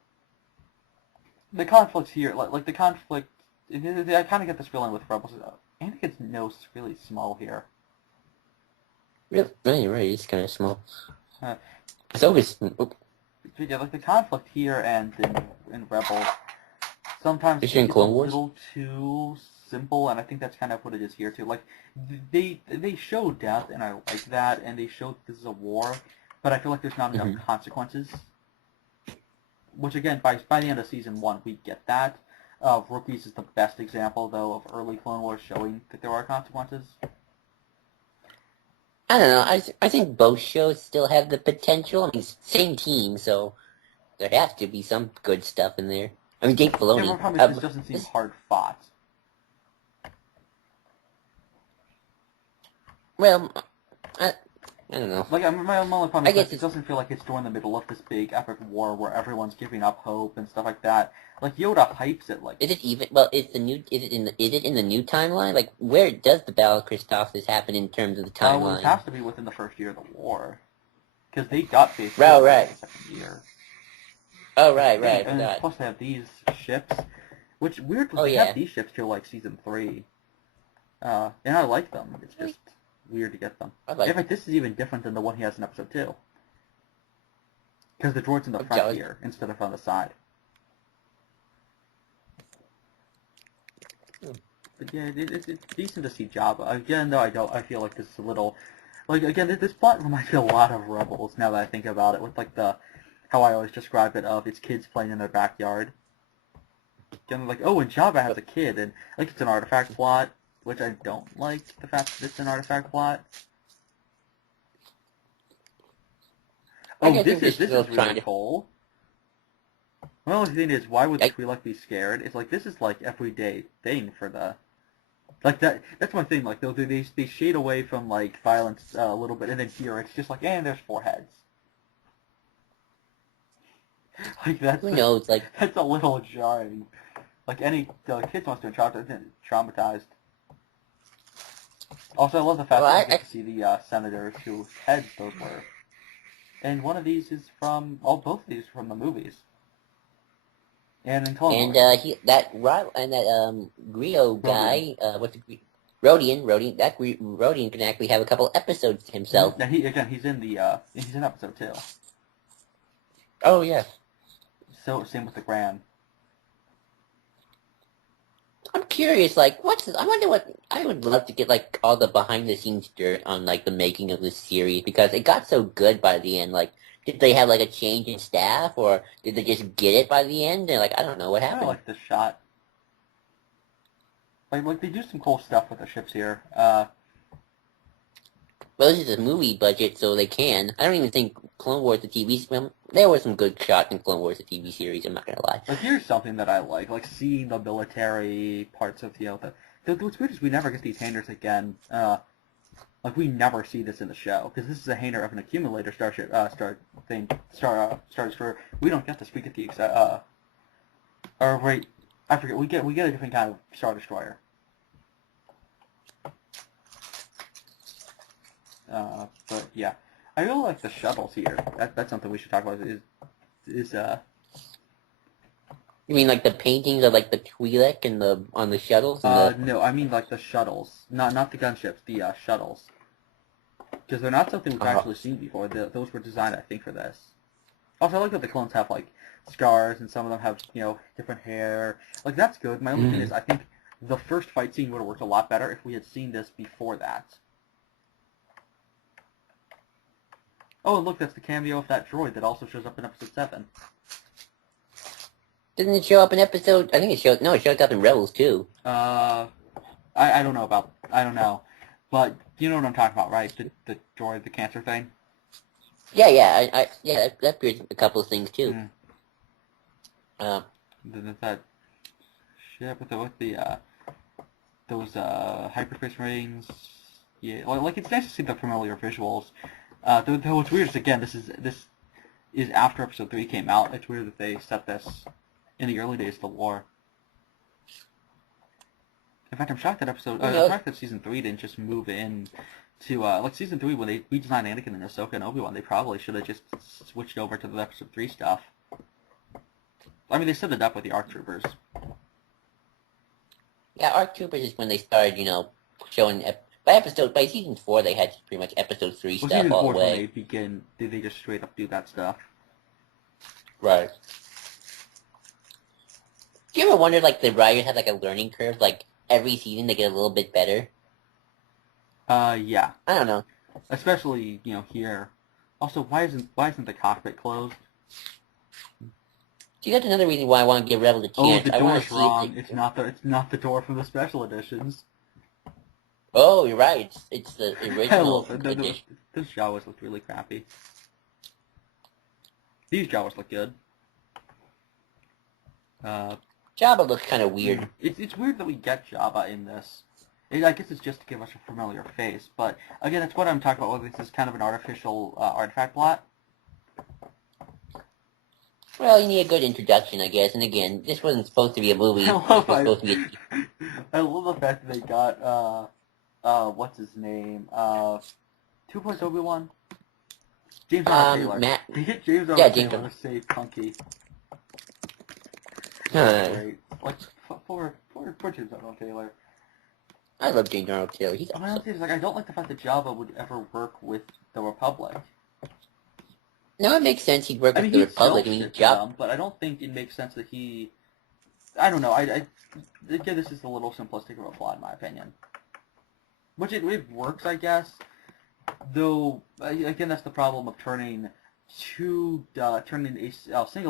The conflicts here, like the conflict, I kind of get this feeling with Rebels. Anakin's nose is really small here. Really, right? It's kind of small. Uh, So is. Yeah, like the conflict here and in Rebels. Sometimes Is it's it in a Clone Wars? little too simple, and I think that's kind of what it is here too. Like they show death, and I like that, and they show this is a war, but I feel like there's not enough consequences. Which again, by the end of season 1, we get that. Rookies is the best example, though, of early Clone Wars showing that there are consequences. I don't know. I think both shows still have the potential. I mean, same team, so there has to be some good stuff in there. I mean, Dave Filoni. Yeah, probably this doesn't seem hard fought. Well, I don't know. Like, my only problem is guess it doesn't feel like it's during the middle of this big epic war where everyone's giving up hope and stuff like that. Like, Yoda hypes it like... Is it even? Well, is it in the new timeline? Like, where does the Battle of Christophsis happen in terms of the timeline? Well, it has to be within the first year of the war. Because they got basically right. the second year. Oh, right. And plus they have these ships, which weirdly they have these ships till like season 3. And I like them. It's just weird to get them. In fact, this is even different than the one he has in episode 2. Because the droid's in the front here instead of on the side. But yeah, it's decent to see Jabba. Again, though, I feel like this is a little... Like, again, this plot reminds me a lot of Rebels, now that I think about it, with, like, how I always describe it of it's kids playing in their backyard. Again, like, oh, and Jabba has a kid, and, like, it's an artifact plot, which I don't like, the fact that it's an artifact plot. Oh, this is really cool. Well, the thing is, why would the I, Twi'lek be scared? It's like, this is like everyday thing for the... Like, that's my thing, like, they shade away from, like, violence a little bit, and then here, it's just like, and there's 4 heads. Like, who knows? Like, that's a little jarring. Like, any kids must have been traumatized. Also, I love the fact well, that we get to see the senators whose heads those were. And one of these is from, both of these are from the movies. And in Clone and Wars. that Grio Rodian. guy, Rodian, Rodian can actually have a couple episodes himself. Yeah, he's in episode 2. Oh yes. So, same with the Grand. I'm curious, like, I wonder what, I would love to get, like, all the behind-the-scenes dirt on, like, the making of this series, because it got so good by the end, like, did they have, like, a change in staff, or did they just get it by the end, and, like, I don't know what I kind of happened. like this shot. Like, they do some cool stuff with the ships here. Well, this is a movie budget, so they can. I don't even think Clone Wars, the TV, well, there were some good shots in Clone Wars, the TV series, I'm not gonna lie. Like, here's something that I like seeing the military parts of, what's weird is we never get these hangars again. Like, we never see this in the show, because this is a hangar of an accumulator starship, Star Destroyer. We don't get to speak at the, or wait, I forget, we get a different kind of Star Destroyer. But yeah, I really like the shuttles here. That's something we should talk about. You mean, like, the paintings of, like, the Twi'lek on the shuttles? And No, I mean like the shuttles, not the gunships, the shuttles, because they're not something we've actually seen before. Those were designed, I think, for this. Also, I like that the clones have like scars, and some of them have different hair. Like, that's good. My only thing is, I think the first fight scene would have worked a lot better if we had seen this before that. Oh, and look, that's the cameo of that droid that also shows up in episode 7. Didn't it show up in episode? I think it showed. No, it showed up in Rebels too. I don't know I don't know, but you know what I'm talking about, right? The droid, the cancer thing. Yeah, yeah, that appears in a couple of things too. That shit with those hyperspace rings. Yeah, like it's nice to see the familiar visuals. What's weird is, again, this is after episode 3 came out. It's weird that they set this in the early days of the war. In fact, I'm shocked that I'm shocked that season 3 didn't just move in to like season 3 when they redesigned Anakin and Ahsoka and Obi-Wan. They probably should have just switched over to the episode 3 stuff. I mean, they set it up with the ARC Troopers. Yeah, ARC Troopers is when they started, showing. By season 4, they had pretty much episode 3 stuff Season all 4 the is when way. they just straight up do that stuff. Right. Do you ever wonder, like, the writers have, like, a learning curve? Like, every season they get a little bit better? Yeah. I don't know. Especially, here. Also, why isn't the cockpit closed? See, that's another reason why I want to give Rebels a chance. Oh, the I want door's to see wrong. if It's not the door from the special editions. Oh, you're right. It's the original edition. Those Jawas looked really crappy. These Jawas look good. Jabba looks kind of weird. It's weird that we get Jabba in this. I guess it's just to give us a familiar face, but again, that's what I'm talking about. Whether this is kind of an artificial artifact plot. Well, you need a good introduction, I guess. And again, this wasn't supposed to be a movie. I love the fact that they got what's his name? 2 Point Obi-Wan? James Arnold Taylor. Matt. They hit James Arnold Taylor to save Punky. Great. Like, poor James Arnold Taylor. I love James Arnold Taylor. He's awesome. My other thing is, I don't like the fact that Jabba would ever work with the Republic. No, it makes sense he'd work with the Republic. Jabba, but I don't think it makes sense that he... I don't know. Again, this is a little simplistic of a plot, in my opinion. Which it works, I guess. Though, again, that's the problem of turning a single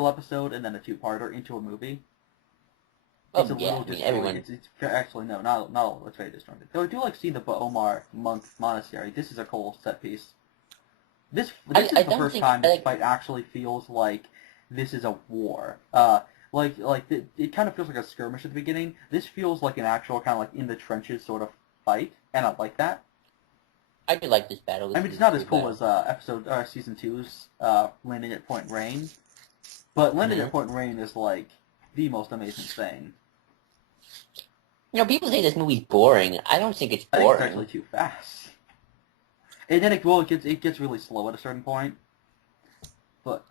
episode and then a 2-parter into a movie. It's a little disjointed. It's actually, no, not all. It's very disjointed. Though I do like seeing the Omar monk monastery. This is a cool set piece. This is the first time this fight actually feels like this is a war. It kind of feels like a skirmish at the beginning. This feels like an actual kind of like in the trenches sort of fight, and I like that. I do like this battle. I mean, it's not as cool as season 2's landing at Point Rain, but landing at Point Rain is like the most amazing thing. You know, people say this movie's boring. I don't think it's boring. I think it's actually too fast. And then it gets really slow at a certain point. But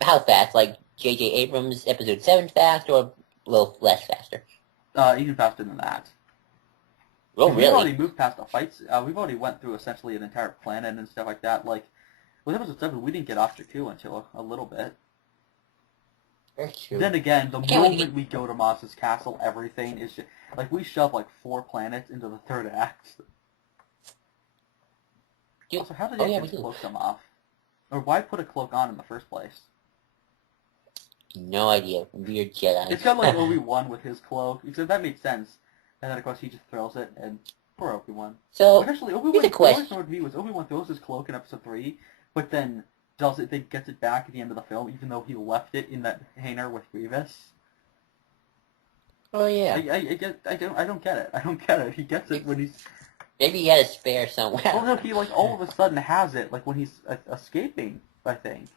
how fast? Like J.J. Abrams' Episode 7 fast, or a little less faster? Even faster than that. Oh, really? We've already moved past the fights. We've already went through essentially an entire planet and stuff like that. Like, with Episode 7, we didn't get off Jakku until a little bit. That's true. Then again, the moment we go to Maz's castle, everything is just... Like, we shove, like, 4 planets into the 3rd act. Also, how did his cloak come off? Or why put a cloak on in the first place? No idea. Weird Jedi. It's kind of like Obi-Wan with his cloak. Except that makes sense. And then, of course, he just throws it, and poor Obi-Wan. So, actually, Obi-Wan throws his cloak in Episode 3, but then gets it back at the end of the film, even though he left it in that hangar with Grievous. Oh, yeah. I don't get it. I don't get it. He gets it when he's... Maybe he had a spare somewhere. Well, no, he, like, all of a sudden has it, like, when he's escaping, I think.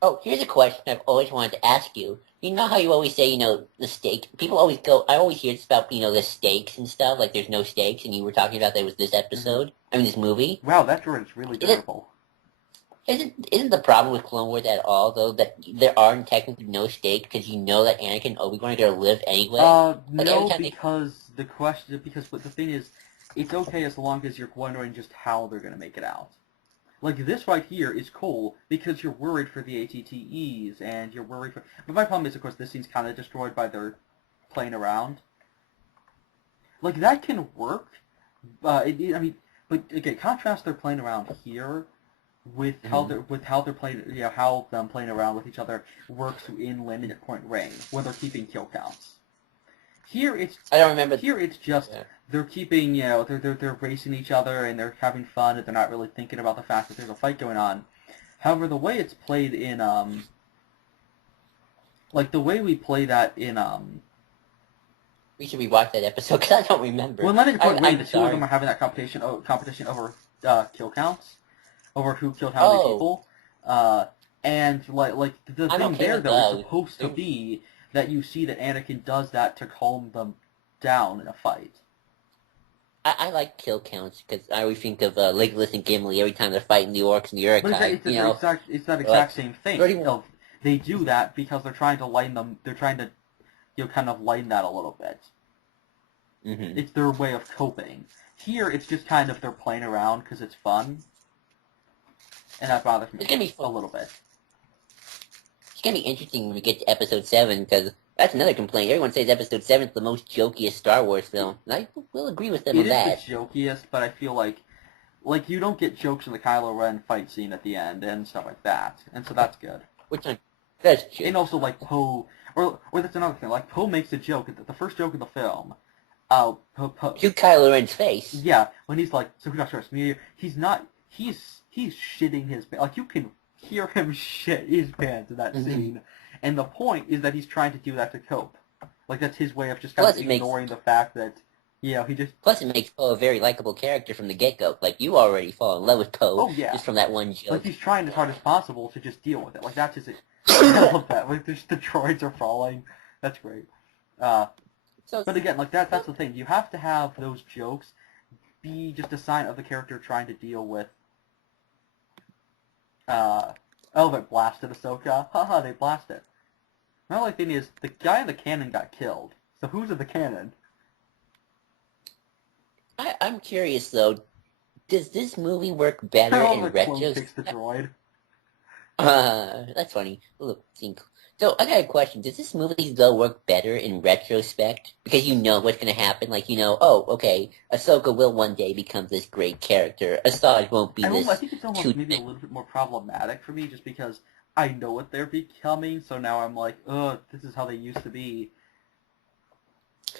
Oh, here's a question I've always wanted to ask you. You know how you always say, you know, the stake... People always go... I always hear this about, you know, the stakes and stuff, like there's no stakes, and you were talking about that it was this episode. I mean, this movie. Wow, that droid is really durable. Isn't the problem with Clone Wars at all, though, that there are technically no stakes, because you know that Anakin and Obi-Wan are going to live anyway? Like, no, because the thing is, it's okay as long as you're wondering just how they're going to make it out. Like, this right here is cool, because you're worried for the ATTEs, and you're worried for... But my problem is, of course, this scene's kind of destroyed by their playing around. Like, that can work, but contrast their playing around here with how they're playing, how them playing around with each other works in landing at Point Rain, when they're keeping kill counts. Here it's... I don't remember. Here it's just... Yeah. They're keeping, they're racing each other, and they're having fun, and they're not really thinking about the fact that there's a fight going on. However, the way it's played in, like, the way we play that in, We should rewatch that episode, because I don't remember. Well, landing at Point Rain, the two of them are having that competition over kill counts, over who killed how many people. And, like the thing there, though, is supposed to be that you see that Anakin does that to calm them down in a fight. I like kill counts, because I always think of Legolas and Gimli every time they're fighting the orcs and the Uruk-hai. But it's that exact same thing. They do that because they're trying to lighten them, they're trying to, kind of lighten that a little bit. Mm-hmm. It's their way of coping. Here, it's just kind of they're playing around because it's fun. And that bothers me a little bit. It's going to be interesting when we get to Episode 7, because that's another complaint. Everyone says Episode 7 is the most jokiest Star Wars film. And I will agree with them on that. It is the jokiest, but I feel like you don't get jokes in the Kylo Ren fight scene at the end and stuff like that. And so that's good. Which one? That's true. And also, like, Poe... Or that's another thing. Like, Poe makes a joke. The first joke of the film... To Kylo Ren's face. Yeah, when he's like, so who got trust me? He's not... He's shitting his pants. Like, you can hear him shit his pants in that scene. And the point is that he's trying to do that to cope. Like, that's his way of just kind of ignoring the fact that, he just... Plus, it makes Poe a very likable character from the get-go. Like, you already fall in love with Poe. Oh, yeah. Just from that one joke. Like, he's trying as hard as possible to just deal with it. Like, that's just it. I love that. Like, the droids are falling. That's great. But again, like, that's the thing. You have to have those jokes be just a sign of the character trying to deal with... they blasted Ahsoka. Haha, they blasted. My only thing is, the guy in the cannon got killed. So who's in the cannon? I'm curious, though. Does this movie work better in retrospect? Takes the droid. That's funny. Look, so I got a question. Does this movie, though, work better in retrospect? Because you know what's going to happen. Like, oh, okay, Ahsoka will one day become this great character. Asajj won't be this... I think it's almost maybe a little bit more problematic for me, just because I know what they're becoming, so now I'm like, this is how they used to be.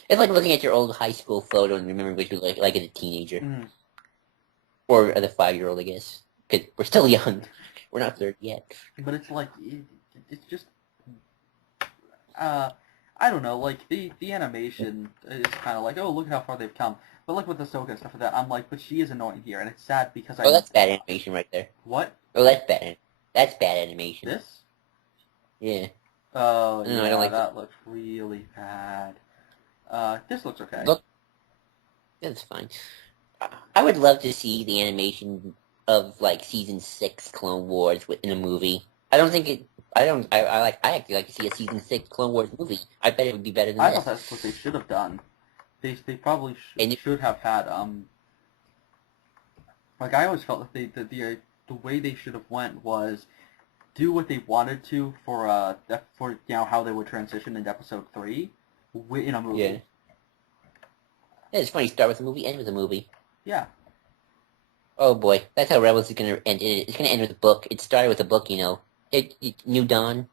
It's like looking at your old high school photo and remembering what you were like as a teenager. Mm. Or as a 5-year-old, I guess. because we're still young. We're not 30 yet. But it's like, it's just, I don't know, like, the animation is kind of like, oh, look how far they've come. But like with Ahsoka and stuff like that, I'm like, but she is annoying here, and it's sad because Oh, that's bad animation right there. What? Oh, that's bad. That's bad animation. This? Yeah. Oh, No, yeah, I don't like that looks really bad. This looks okay. Look, that's fine. I would love to see the animation of like season 6 Clone Wars in a movie. I don't think it. I don't. I actually like to see a season 6 Clone Wars movie. I bet it would be better than I this. thought that's what they should have done. They probably And should have had like I always felt that the way they should have went was do what they wanted to for how they would transition into episode 3 in a movie. Yeah. Yeah, it's funny. Start with a movie, end with a movie. Yeah. Oh boy, that's how Rebels is gonna end. It's gonna end with a book. It started with a book, you know. New Dawn.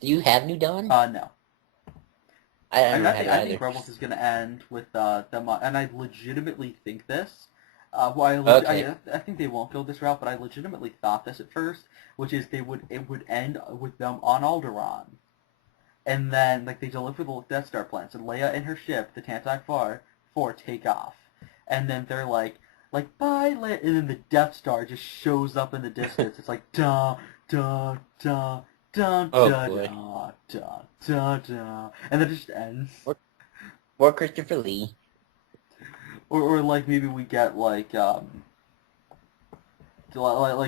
Do you have New Dawn? No. I think Rebels is going to end with them, and I legitimately think this. Okay. I think they won't go this route, but I legitimately thought this at first, which is it would end with them on Alderaan, and then like they deliver the Death Star plans, and Leia and her ship, the Tantive 4, take off, and then they're like bye Leia, and then the Death Star just shows up in the distance. It's like da da da. Dun, Oh dun, boy. dun, dun, dun, dun, and then it just ends. Or Christopher Lee. Or like maybe we get like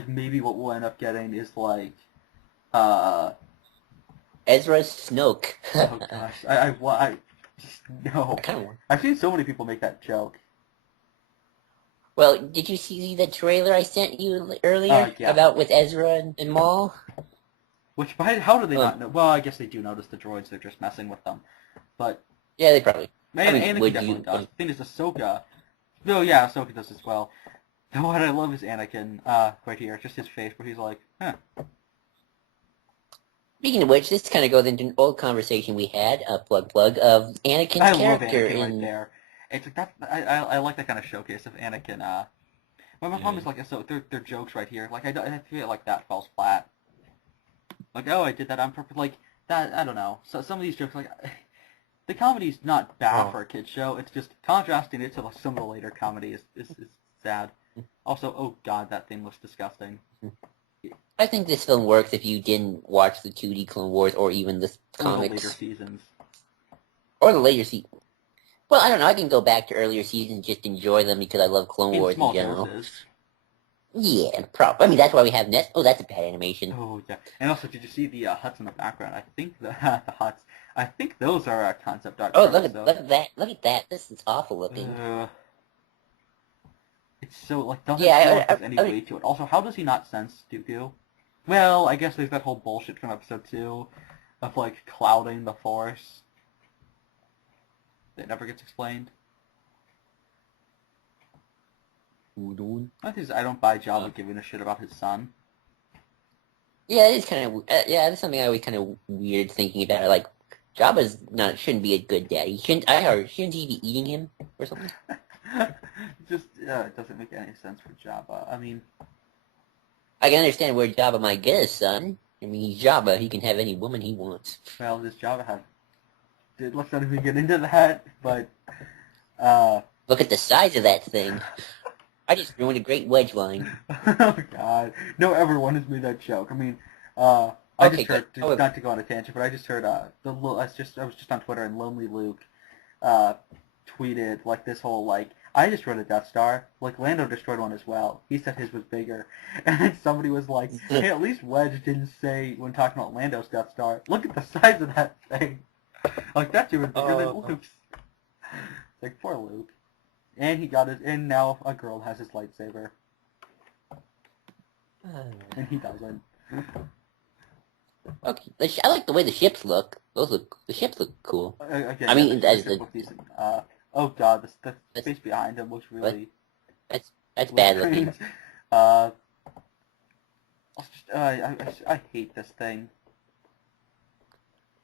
maybe what we'll end up getting is like Ezra Snoke. oh gosh, I just no. I kind of want. I've seen so many people make that joke. Well, did you see the trailer I sent you earlier Yeah. about with Ezra and Maul? Which how do they not know? Well, I guess they do notice the droids. They're just messing with them. But Yeah, they probably. Anakin definitely does. The thing is, Ahsoka. Oh yeah, Ahsoka does as well. And what I love is Anakin. Right here, just his face, where he's like, huh. Speaking of which, this kind of goes into an old conversation we had, plug, of Anakin's character Anakin right there. It's like that. I like that kind of showcase of Anakin. Well, my problem is like so they're jokes right here. Like I feel like that falls flat. Like, oh, I did that on purpose. Like that. I don't know. So some of these jokes, like the comedy's not bad for a kids show. It's just contrasting it to like, some of the later comedy is sad. Also, oh god, that thing looks disgusting. I think this film works if you didn't watch the 2D Clone Wars or even the comics. Or the later seasons. Or the later seasons. Well, I don't know. I can go back to earlier seasons and just enjoy them because I love Clone Wars in general. Doses. Yeah, I mean, that's why we have Nest. Oh, that's a bad animation. Oh, yeah. And also, did you see the huts in the background? I think the huts. I think those are concept art. Oh, look at that! Look at that! This is awful looking. It's so like doesn't feel like there's any weight to it. Also, how does he not sense Dooku? Well, I guess there's that whole bullshit from episode 2 of like clouding the Force that never gets explained. I don't buy Jabba giving a shit about his son. Yeah, it is kind of that's something I always kind of weird thinking about. Like Jabba's shouldn't be a good daddy. Shouldn't he be eating him or something? Just it doesn't make any sense for Jabba. I mean, I can understand where Jabba might get his son. I mean, he's Jabba. He can have any woman he wants. Well, does Jabba have? Let's not even get into that. But look at the size of that thing. I just ruined a great wedge line. Oh God! No, everyone has made that joke. I mean, I just heard not to go on a tangent, but I just heard I was just on Twitter and Lonely Luke tweeted like this whole like I destroyed a Death Star. Like Lando destroyed one as well. He said his was bigger, and then somebody was like, "Hey, at least Wedge didn't say when talking about Lando's Death Star. Look at the size of that thing. Like that's even bigger than Luke's. Like poor Luke." And he got it, and now a girl has his lightsaber. And he doesn't. Okay, I like the way the ships look. The ships look cool. Again, I mean, oh god, the space behind him looks really... That's bad looking. I hate this thing.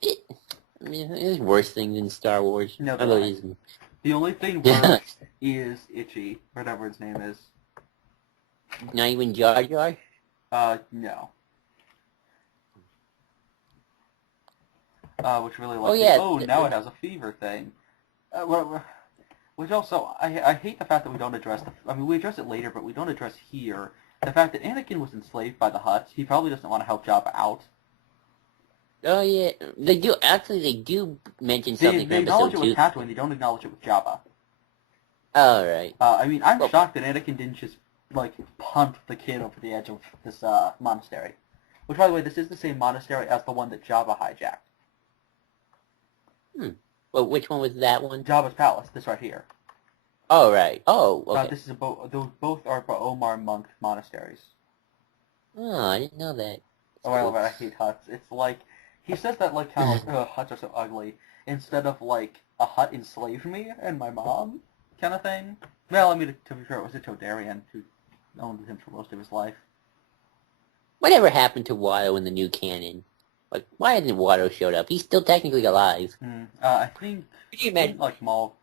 I mean, there's worse things in Star Wars. No, the only thing worse is Itchy, whatever his name is. Not even Jar Jar? No. Which really Oh like the yeah. now it has a fever thing. Which also, I hate the fact that we don't address I mean, we address it later, but we don't address here the fact that Anakin was enslaved by the Hutts. He probably doesn't want to help Jabba out. Oh yeah. They do actually. They do mention They something from they acknowledge episode it with 2. Tatooine. They don't acknowledge it with Jabba. Oh right. I mean, I'm Well, shocked that Anakin didn't just like punt the kid over the edge of this monastery. Which, by the way, this is the same monastery as the one that Jabba hijacked. well, which one was that one? Jabba's palace. This right here. Oh right. Oh okay. This is those both are Omar monk monasteries. Oh, I didn't know that. Oh, cool. I hate Hutts. It's like he says that like kind of like Hutts are so ugly instead of like a Hutt enslaved me and my mom kind of thing. Well, I mean to be fair, it was a Todarian who owned him for most of his life. Whatever happened to Watto in the new canon? Like, why hasn't Watto showed up? He's still technically alive. I think. Could you imagine? Like Maul.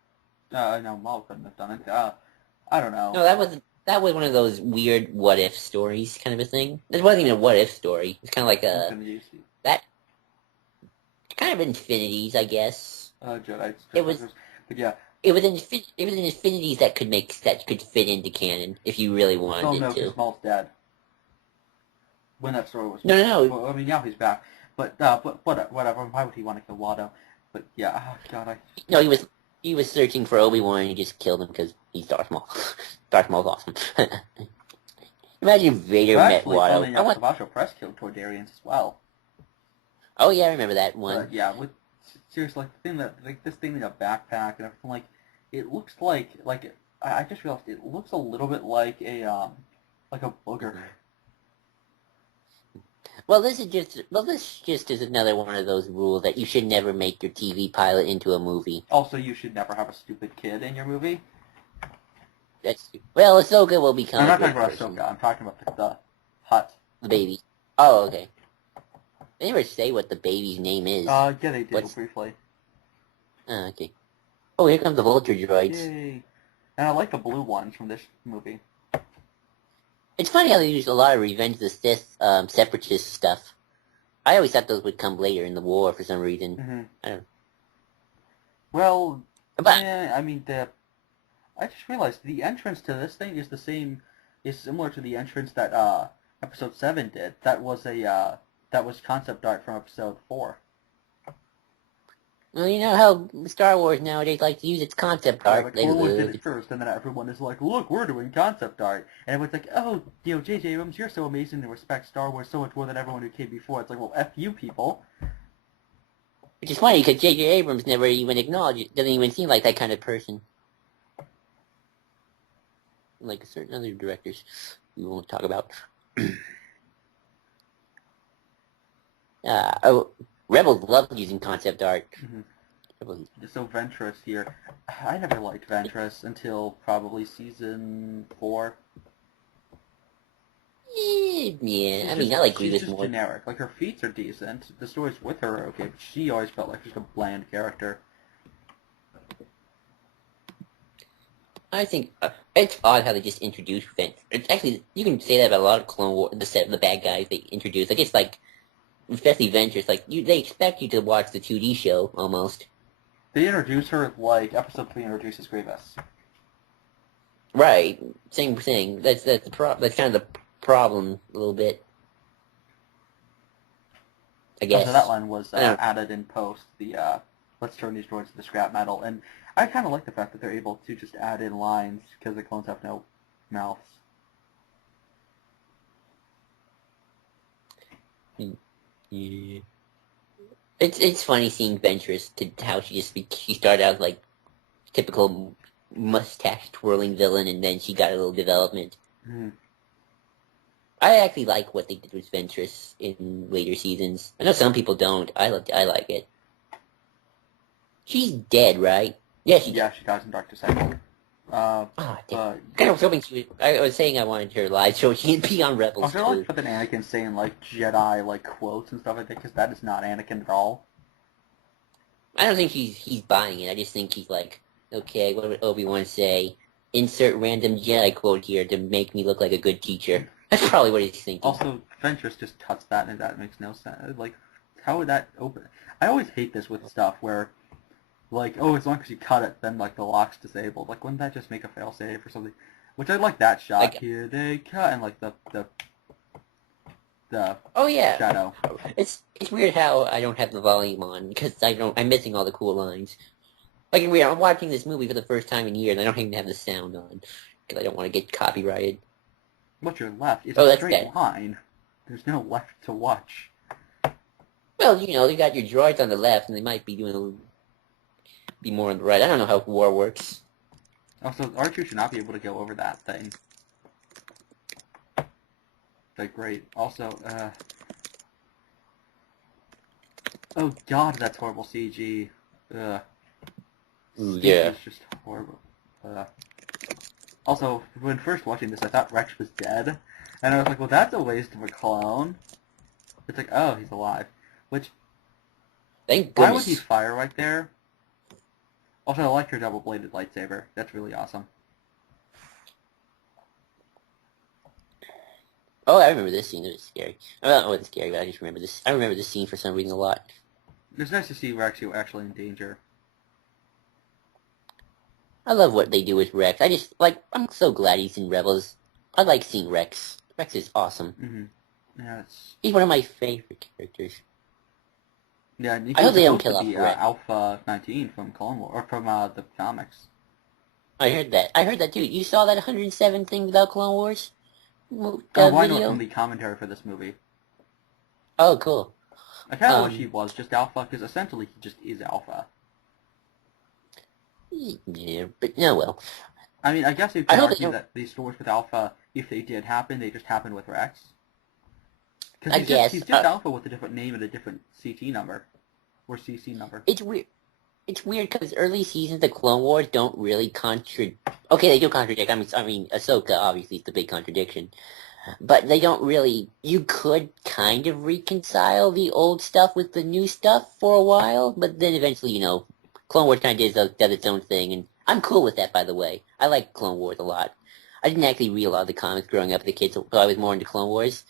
No, Maul couldn't have done it. I don't know. No, that was one of those weird what if stories kind of a thing. This wasn't even a what if story. It's kind of like that kind of infinities, I guess. Jedi. It was. But yeah. It was an infinities that could fit into canon if you really wanted no, it to. because Maul's dead. When that story was. No. Well, I mean, now he's back. But whatever. Why would he want to kill Watto? But yeah, oh god, No, he was searching for Obi-Wan and he just killed him because he's Darth Maul. Darth Maul's awesome. Imagine Vader met Watto. The Savasho Press killed Toydarians as well. Oh yeah, I remember that one. Yeah, seriously, like the thing that this thing in a backpack and everything, like it looks like I just realized it looks a little bit like a booger. Well, this just is another one of those rules that you should never make your TV pilot into a movie. Also, you should never have a stupid kid in your movie. Ahsoka will become. I'm not talking about Ahsoka. I'm talking about the Hutt. The baby. Oh, okay. They never say what the baby's name is. Yeah, they did briefly. Oh, okay. Oh, here comes the Vulture droids. Yay! And I like the blue ones from this movie. It's funny how they use a lot of Revenge of the Sith separatist stuff. I always thought those would come later in the war for some reason. Mm-hmm. I don't know. Well, I mean, I just realized the entrance to this thing is similar to the entrance that Episode 7 did. That was concept art from Episode 4. Well, you know how Star Wars nowadays like to use its concept art. Clone Wars did it first, and then everyone is like, look, we're doing concept art. And everyone's like, oh, J.J. Abrams, you're so amazing and respect Star Wars so much more than everyone who came before. It's like, well, F you people. Which is funny, because J.J. Abrams never even acknowledged it. Doesn't even seem like that kind of person. Like certain other directors we won't talk about. Rebels love using concept art. Mm-hmm. So Ventress here. I never liked Ventress until probably season 4. Yeah, I mean, I like Grievous more. She's just generic. Like, her feats are decent. The stories with her are okay, but she always felt like just a bland character. I think it's odd how they just introduce Ventress. Actually, you can say that about a lot of Clone Wars, the bad guys they introduce. I guess, like, especially Ventress, like, they expect you to watch the 2D show, almost. They introduce her like Episode 3 introduces Grievous. Right. Same thing. That's kind of the problem, a little bit. I guess. So that line was added in post, let's turn these droids into scrap metal, and I kind of like the fact that they're able to just add in lines, because the clones have no mouths. Yeah. It's funny seeing Ventress to how she started out like typical mustache twirling villain, and then she got a little development. Mm. I actually like what they did with Ventress in later seasons. I know some people don't. I like it. She's dead, right? Yeah, she dies in Dark Disciple. Kind of hoping I was saying I wanted her alive so she can be on Rebels too. I like put an Anakin saying like Jedi like quotes and stuff like that, because that is not Anakin at all. I don't think he's buying it. I just think he's like, okay, what would Obi-Wan say? insert random Jedi quote here to make me look like a good teacher. That's probably what he's thinking. Also, Ventress just cuts that, and that makes no sense. Like, how would that open? I always hate this with stuff where, like, oh, as long as you cut it, then, like, the lock's disabled. Like, wouldn't that just make a failsafe or something? Which I like that shot. Like, here they cut, and, like, the oh yeah, shadow. It's weird how I don't have the volume on, because I'm missing all the cool lines. Like, I'm watching this movie for the first time in years, and I don't even have the sound on, because I don't want to get copyrighted. What's your left? It's a straight line. There's no left to watch. Well, you know, you got your droids on the left, and they might be be more on the right. I don't know how war works. Also, R2 should not be able to go over that thing. Like, great. Also, oh god, that's horrible CG. Ugh. Ooh, yeah. It's just horrible. Also, when first watching this, I thought Rex was dead. And I was like, well, that's a waste of a clone. It's like, oh, he's alive. Which, thank goodness. Why would he fire right there? Also, I like your double-bladed lightsaber. That's really awesome. Oh, I remember this scene. It was scary. I don't know what it's scary, but I just remember this. I remember this scene for some reason a lot. It's nice to see Rex actually in danger. I love what they do with Rex. I'm so glad he's in Rebels. I like seeing Rex. Rex is awesome. Mm-hmm. Yeah, he's one of my favorite characters. Yeah, I hope they don't kill off Rex. Alpha 19 from Clone Wars, or from the comics. I heard that. I heard that too. You saw that 107 thing without Clone Wars? Oh, I know it from the commentary for this movie. Oh, cool. I kind of wish he was just Alpha, because essentially he just is Alpha. Yeah, but no, well. I mean, I guess you could argue that these stories with Alpha, if they did happen, they just happened with Rex. Because he's just Alpha with a different name and a different CT number. Or CC number. It's weird. It's weird because early seasons of Clone Wars don't really contradict. Okay, they do contradict. I mean, Ahsoka obviously is the big contradiction, but they don't really. You could kind of reconcile the old stuff with the new stuff for a while, but then eventually, you know, Clone Wars kind of does its own thing, and I'm cool with that. By the way, I like Clone Wars a lot. I didn't actually read a lot of the comics growing up with the kids, so I was more into Clone Wars.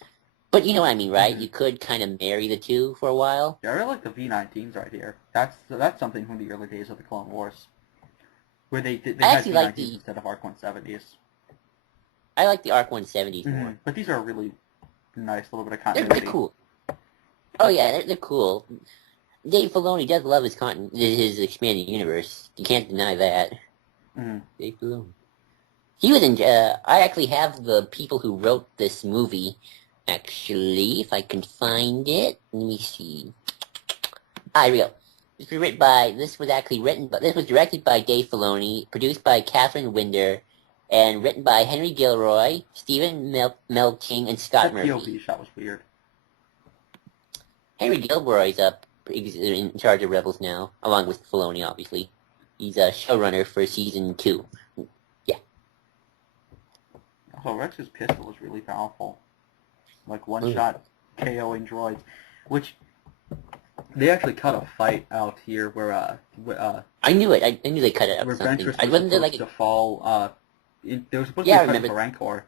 But you know what I mean, right? Mm-hmm. You could kind of marry the two for a while. Yeah, I really like the V19s right here. That's something from the early days of the Clone Wars, where they had V19s instead of ARC 170s. I like the ARC 170s more. But these are really nice, little bit of continuity. They're cool. Oh yeah, they're cool. Dave Filoni does love his expanded universe. You can't deny that. Dave Filoni. He was in. I actually have the people who wrote this movie. Actually, if I can find it, let me see. Here we go. This was directed by Dave Filoni, produced by Catherine Winder, and written by Henry Gilroy, Stephen Melting, and Scott Murphy. That POV shot was weird. Henry Gilroy's in charge of Rebels now, along with Filoni, obviously. He's a showrunner for season 2. Yeah. Also, Rex's pistol is really powerful. Like one-shot KOing droids, which they actually cut a fight out here where I knew it. I knew they cut it out. Where Ventress was supposed to fall. There was supposed to be a fight with a Rancor.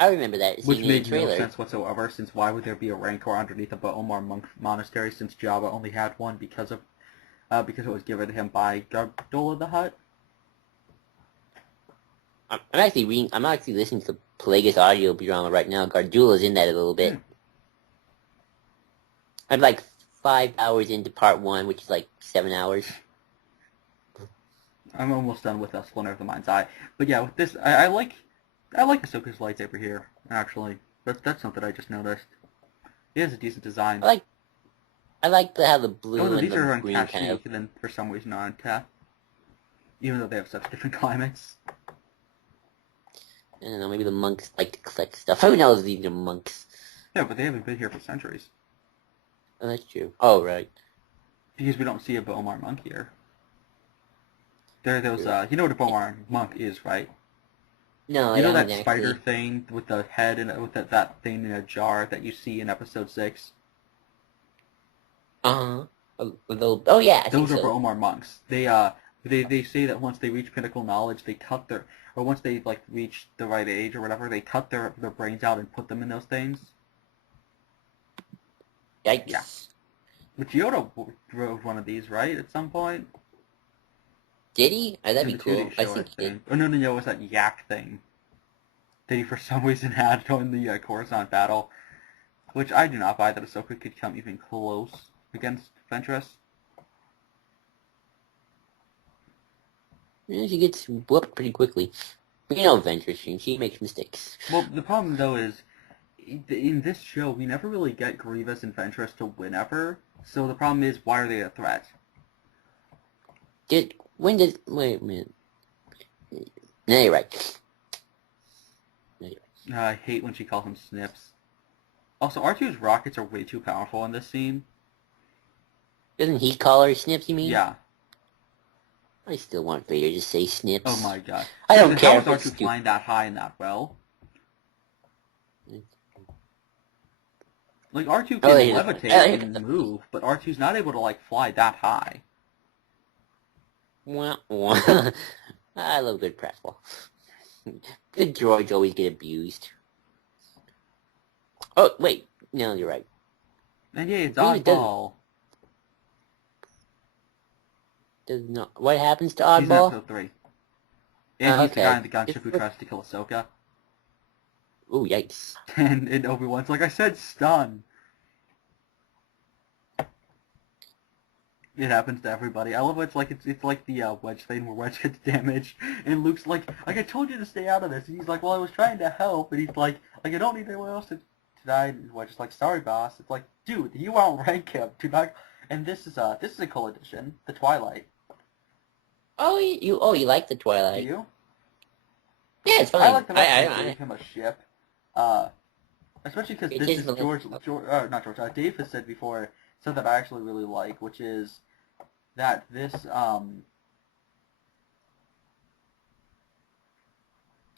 I remember that. Which made no sense whatsoever. Since why would there be a Rancor underneath a Omar monk monastery? Since Jabba only had one because it was given to him by Gardola the Hutt. I'm actually listening to Plagueis audio drama right now. Gardoula's in that a little bit. I'm like 5 hours into part 1, which is like 7 hours. I'm almost done with Splinter of the Mind's Eye. But yeah, with this, I like Ahsoka's lightsaber here, actually. That's something I just noticed. It has a decent design. I like how the blue and these the are green kind of... and then for some reason are on tap. Even though they have such different climates. I don't know, maybe the monks like to collect stuff. Who knows these are monks? Yeah, but they haven't been here for centuries. Oh, that's true. Oh, right. Because we don't see a Bomar monk here. There's you know what a Bomar monk is, right? No, you know that spider thing with the head and with that thing in a jar that you see in episode 6? Oh yeah. Those are Bomar monks. They say that once they reach pinnacle knowledge, they cut their or once they like reach the right age or whatever, they cut their brains out and put them in those things. Yikes. Yeah. But Yoda drove one of these, right? At some point. Did he? Oh, that'd In be the cool. 2D show, I think he did. think. Oh no, it was that yak thing that he for some reason had during the Coruscant battle, which I do not buy that Ahsoka could come even close against Ventress. Yeah, she gets whooped pretty quickly. You know Ventress, she makes mistakes. Well, the problem though is, in this show, we never really get Grievous and Ventress to win ever. So the problem is, why are they a threat? Wait a minute. No, you're right. I hate when she calls him Snips. Also, R2's rockets are way too powerful in this scene. Doesn't he call her Snips, you mean? Yeah. I still want Vader to say Snips. Oh my god. I don't care How if is it's R2 flying that high and that well? Like, R2 can levitate and move, but R2's not able to, like, fly that high. Wah, wah. I love good pratfall. Good droids always get abused. Oh, wait. No, you're right. And yeah, it's Oddball. Does not. What happens to Oddball? He's in episode 3. And he's the guy in the gunship who tries to kill Ahsoka. Ooh, yikes. And Obi-Wan's like, I said stun. It happens to everybody. I love how it's like the Wedge thing where Wedge gets damaged, and Luke's like I told you to stay out of this, and he's like, well, I was trying to help, and he's like I don't need anyone else to die. And Wedge is like, sorry, boss. It's like, dude, you outrank him. Do not. And this is a cool edition, the Twilight. Oh, you like the Twilight? Do you? Yeah, it's fine. I like the fact they gave him a ship, especially because this is Dave has said before, something that I actually really like, which is that this,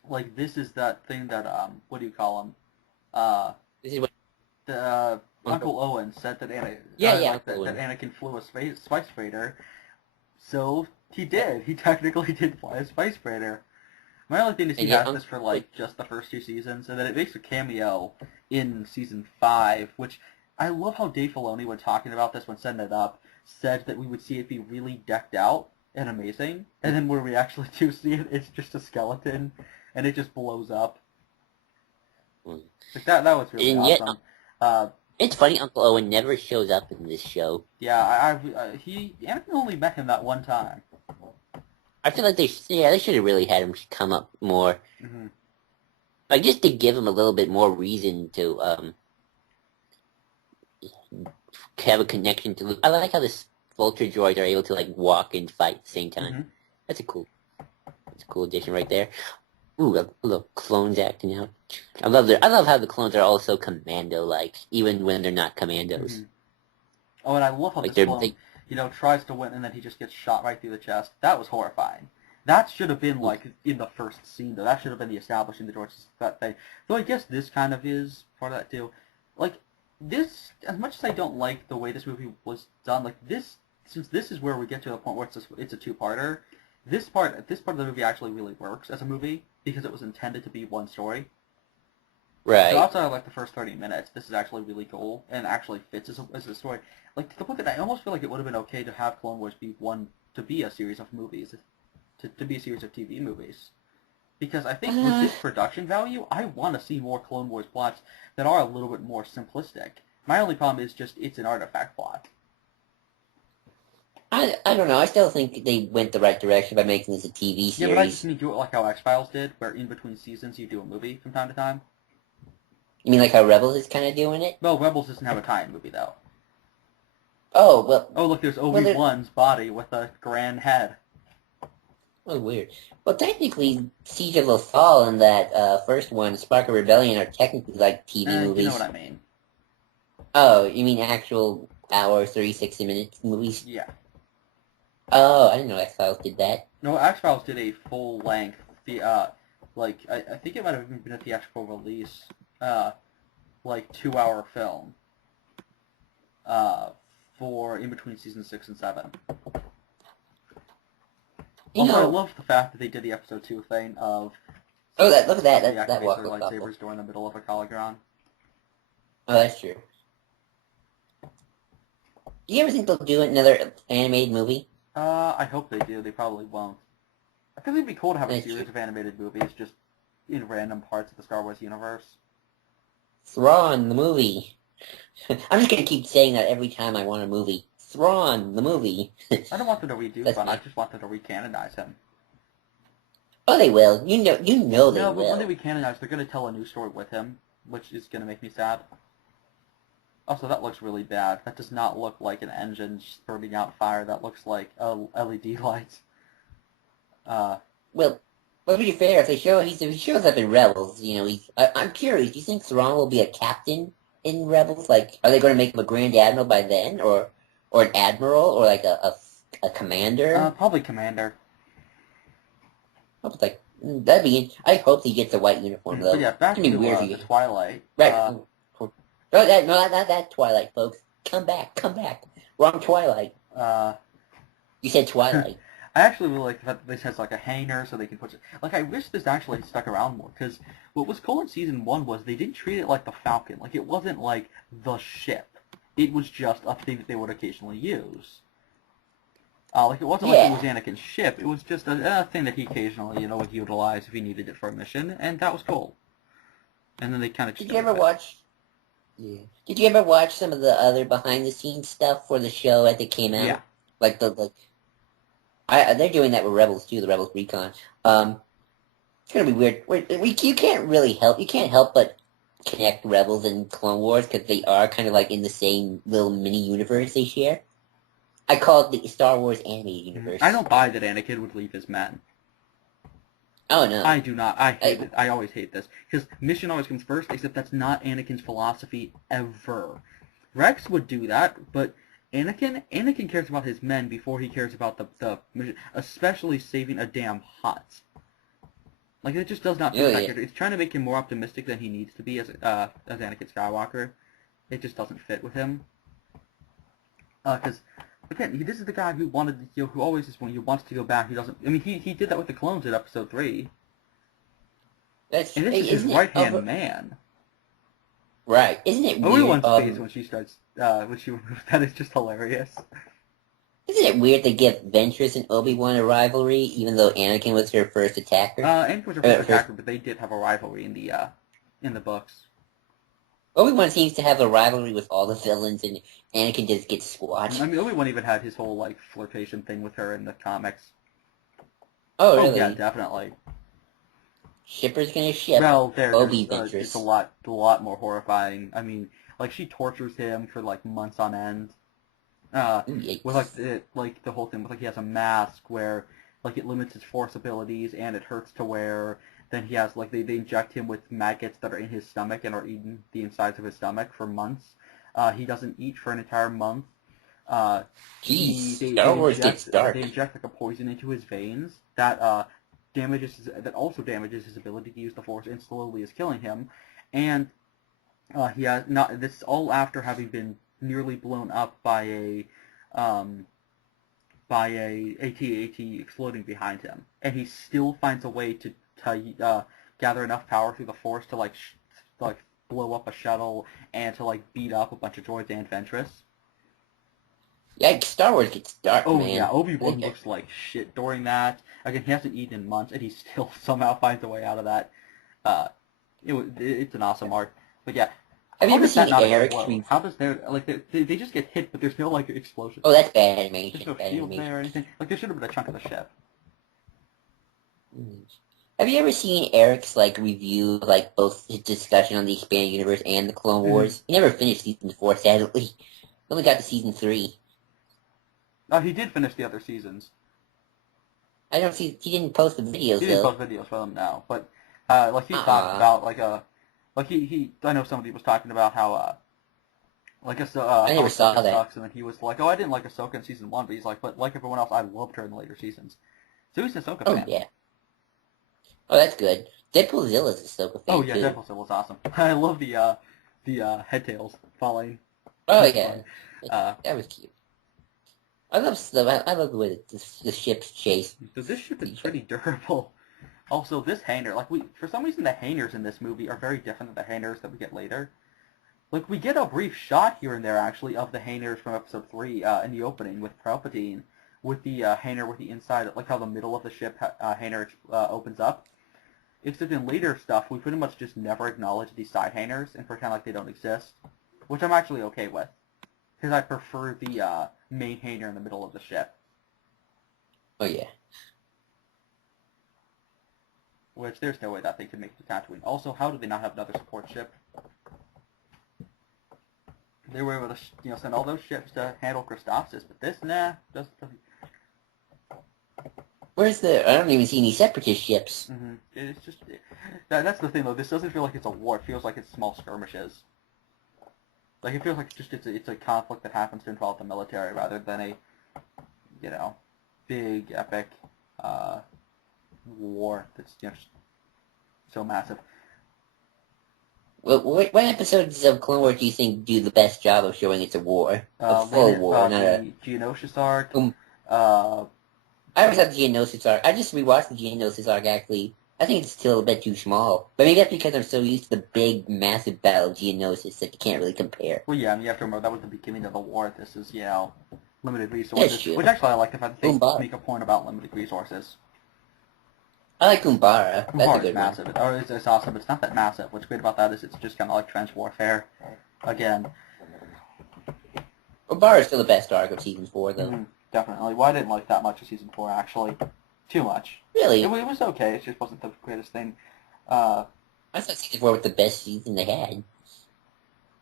like, this is that thing that, what do you call him? This is what Uncle Owen said that Anakin flew a spice freighter, so he did. He technically did fly a spice freighter. My only thing is he has this for, like, just the first 2 seasons, and then it makes a cameo in Season 5, which I love how Dave Filoni, when talking about this, when setting it up, said that we would see it be really decked out and amazing, and then when we actually do see it, it's just a skeleton, and it just blows up. Like that was really awesome. It's funny, Uncle Owen never shows up in this show. Yeah, Anakin only met him that one time. I feel like they should have really had him come up more. Mm-hmm. Like, just to give him a little bit more reason to, have a connection to Luke. I like how the vulture droids are able to, like, walk and fight at the same time. Mm-hmm. That's a cool addition right there. Ooh, look, clones acting out. I love how the clones are also commando-like, even when they're not commandos. Mm-hmm. Oh, and I love how this clone, tries to win and then he just gets shot right through the chest. That was horrifying. That should have been, like, in the first scene, though. That should have been the establishing the droids, that thing. Though I guess this kind of is part of that, too. Like, this, as much as I don't like the way this movie was done, like, this, since this is where we get to a point where it's a two-parter, this part of the movie actually really works as a movie, because it was intended to be one story. Right. So outside of, like, the first 30 minutes, this is actually really cool, and actually fits as a story. Like, to the point that I almost feel like it would have been okay to have Clone Wars be a series of movies, to be a series of TV movies. Because I think with this production value, I want to see more Clone Wars plots that are a little bit more simplistic. My only problem is just it's an artifact plot. I don't know. I still think they went the right direction by making this a TV series. Yeah, but I just need to do it like how X-Files did, where in between seasons you do a movie from time to time. You mean like how Rebels is kind of doing it? Well, Rebels doesn't have a tie-in movie, though. Oh, well... Oh, look, there's Obi-Wan's body with a grand head. Oh, weird. Well, technically, Siege of Lothal and that first one, Spark of Rebellion, are technically like TV movies. You know what I mean. Oh, you mean actual hour, 30-60 minutes movies? Yeah. Oh, I didn't know X-Files did that. No, X-Files did a full-length, I think it might have even been a theatrical release, 2-hour film, for in between season 6 and 7. You Also, I know, love the fact that they did the episode 2 thing of look at that. somebody That activates walk their looks awful. lightsabers during the middle of a Caligon. Oh, that's true. Do you ever think they'll do another animated movie? I hope they do. They probably won't. I think it'd be cool to have a That's series true. of animated movies just in random parts of the Star Wars universe. Thrawn, the movie. I'm just gonna keep saying that every time I want a movie. Thrawn, the movie. I don't want them to redo That's Thrawn. I me. just want them to recanonize him. Oh, they will. You know they No, but when they will. recanonize, they're going to tell a new story with him, which is going to make me sad. Also, that looks really bad. That does not look like an engine spurting out fire. That looks like LED lights. Well, to be fair, if he shows up in Rebels, I'm curious. Do you think Thrawn will be a captain in Rebels? Like, are they going to make him a Grand Admiral by then, or an admiral, or like a commander? Probably Commander. I was like, that'd be. I hope he gets a white uniform though. But yeah, back It's gonna to be weird if the he Twilight. right. No, not that Twilight, folks. Come back. Wrong Twilight. You said Twilight. I actually really like the fact that this has like a hanger so they can put it. Like, I wish this actually stuck around more, because what was cool in season 1 was they didn't treat it like the Falcon. Like, it wasn't like the ship. It was just a thing that they would occasionally use. Like, it wasn't like it was Anakin's ship. It was just a thing that he occasionally, would utilize if he needed it for a mission, and that was cool. And then they kind of. Did you ever watch? Yeah. Did you ever watch some of the other behind-the-scenes stuff for the show as it came out? Yeah. Like they're doing that with Rebels too. The Rebels Recon. It's gonna be weird. You can't really help. You can't help but connect Rebels and Clone Wars because they are kind of like in the same little mini universe they share. I call it the Star Wars animated universe. I don't buy that Anakin would leave his men. Oh no. I do not. I hate it. I always hate this. Because mission always comes first, except that's not Anakin's philosophy ever. Rex would do that, but Anakin cares about his men before he cares about the mission, especially saving a damn hut. Like, it just does not feel accurate. It's trying to make him more optimistic than he needs to be as Anakin Skywalker. It just doesn't fit with him. Because again, this is the guy who wanted, who always is when he wants to go back. He doesn't. I mean, he did that with the clones in Episode 3. And this is his right-hand man. Right? Isn't it weird? Obi-Wan's face when she starts, when she removes that is just hilarious. Isn't it weird they give Ventress and Obi-Wan a rivalry, even though Anakin was her first attacker? Anakin was her first attacker, but they did have a rivalry in the books. Obi-Wan seems to have a rivalry with all the villains, and Anakin just gets squashed. I mean, Obi-Wan even had his whole, like, flirtation thing with her in the comics. Oh, really? Yeah, definitely. Shipper's gonna ship. Well, Ventress. It's a lot more horrifying. I mean, like, she tortures him for, like, months on end. With, like, the whole thing with, like, he has a mask where, like, it limits his force abilities and it hurts to wear. Then he has, like, they inject him with maggots that are in his stomach and are eating the insides of his stomach for months. He doesn't eat for an entire month. Star Wars gets dark. They inject, like, a poison into his veins that also damages his ability to use the Force and slowly is killing him. And he has not. This is all after having been nearly blown up by a AT-AT exploding behind him, and he still finds a way to gather enough power through the Force to like blow up a shuttle and to like beat up a bunch of droids and Ventress. Yeah, Star Wars gets dark, man. Oh yeah, Obi-Wan looks like shit during that. Again, he hasn't eaten in months, and he still somehow finds a way out of that. It's an awesome arc. But yeah, have you ever seen Eric? How does they just get hit, but there's no like explosion. Oh, that's bad animation. There's no shield there or anything. Like there should have been a chunk of the ship. Have you ever seen Eric's like review, like both his discussion on the expanded universe and the Clone Wars? He never finished season 4, sadly. He only got to season 3. He did finish the other seasons. I don't see. He didn't post the videos. He didn't post videos for them now, but like he talked about I know somebody was talking about how I never saw that. Sucks, and then he was like, oh, I didn't like Ahsoka in season 1, but he's like, but like everyone else, I loved her in the later seasons. So he's an Ahsoka fan. Oh yeah. Oh, that's good. Deadpoolzilla's a Ahsoka fan. Oh yeah, too. Deadpoolzilla's awesome. I love the head tails falling. Oh yeah. That was cute. I love stuff. I love the way the ships chase. This ship is pretty durable. Also, this hangar, like for some reason the hangars in this movie are very different than the hangars that we get later. Like, we get a brief shot here and there, actually, of the hangars from Episode 3 in the opening with Palpatine, with the hangar with the inside, like how the middle of the ship hangar opens up. Except in later stuff, we pretty much just never acknowledge these side hangars and pretend like they don't exist, which I'm actually okay with, because I prefer the main hangar in the middle of the ship. Oh, yeah. Which, there's no way that thing could make it to Tatooine. Also, how do they not have another support ship? They were able to, send all those ships to handle Christophsis, but this, nah, doesn't. Where's the? I don't even see any separatist ships. Mm-hmm. It's just that's the thing though. This doesn't feel like it's a war. It feels like it's small skirmishes. Like it feels like it's a conflict that happens to involve the military rather than a, big epic war that's so massive. Well, what episodes of Clone Wars do you think do the best job of showing it's a war? A full war, not a... Geonosis arc. I always thought the Geonosis arc. I just rewatched the Geonosis arc, actually. I think it's still a bit too small. But maybe that's because I'm so used to the big, massive battle of Geonosis that you can't really compare. Well, yeah, and you have to remember that was the beginning of the war. This is, limited resources. Which actually I like the fact that they make a point about limited resources. I like Umbara. That's a good massive. one. It's awesome. It's not that massive. What's great about that is it's just kind of like trench warfare. Again. Umbara is still the best arc of Season 4, though. Mm-hmm. Definitely. Well, I didn't like that much of Season 4, actually. Too much. Really? It was okay. It just wasn't the greatest thing. I thought Season 4 was the best season they had.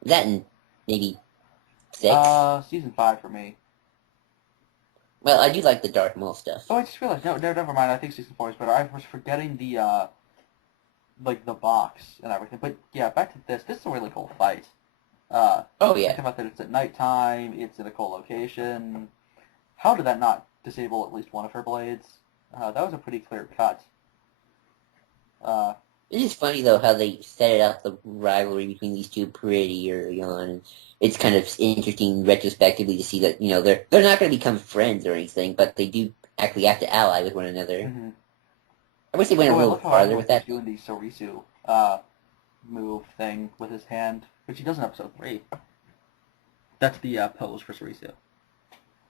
That and maybe 6? Season 5 for me. Well, I do like the Darth Maul stuff. Oh, I just realized. No, never mind. I think Season 4 is better. I was forgetting the, the box and everything. But, yeah, back to this. This is a really cool fight. Oh, yeah. Think about that it's at nighttime. It's in a cool location. How did that not disable at least one of her blades? That was a pretty clear cut. It is funny, though, how they set it up, the rivalry between these two pretty early on. It's kind of interesting retrospectively to see that, they're not going to become friends or anything, but they do actually have to ally with one another. Mm-hmm. I wish they went a little farther with that. Doing the Sorisu move thing with his hand, which he does in Episode 3. That's the pose for Sorisu.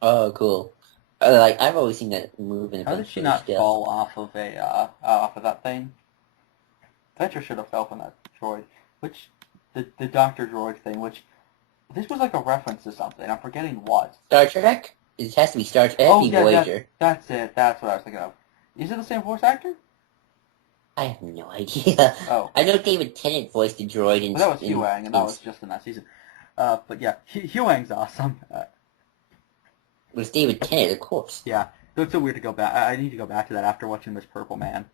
Oh, cool. I've always seen that move in a bunch of stuff. How did she not fall off of off of that thing? Petra should have fell from that droid. Which, the Dr. Droid thing, which, this was like a reference to something. I'm forgetting what. Star Trek? It has to be Star Trek. It has to be Voyager. That's it. That's what I was thinking of. Is it the same voice actor? I have no idea. Oh. I know David Tennant voiced the droid in... Well, that was Huang, and that was just in that season. But yeah, Huang's awesome. It was David Tennant, of course. Yeah. It's so weird to go back. I need to go back to that after watching Miss Purple Man.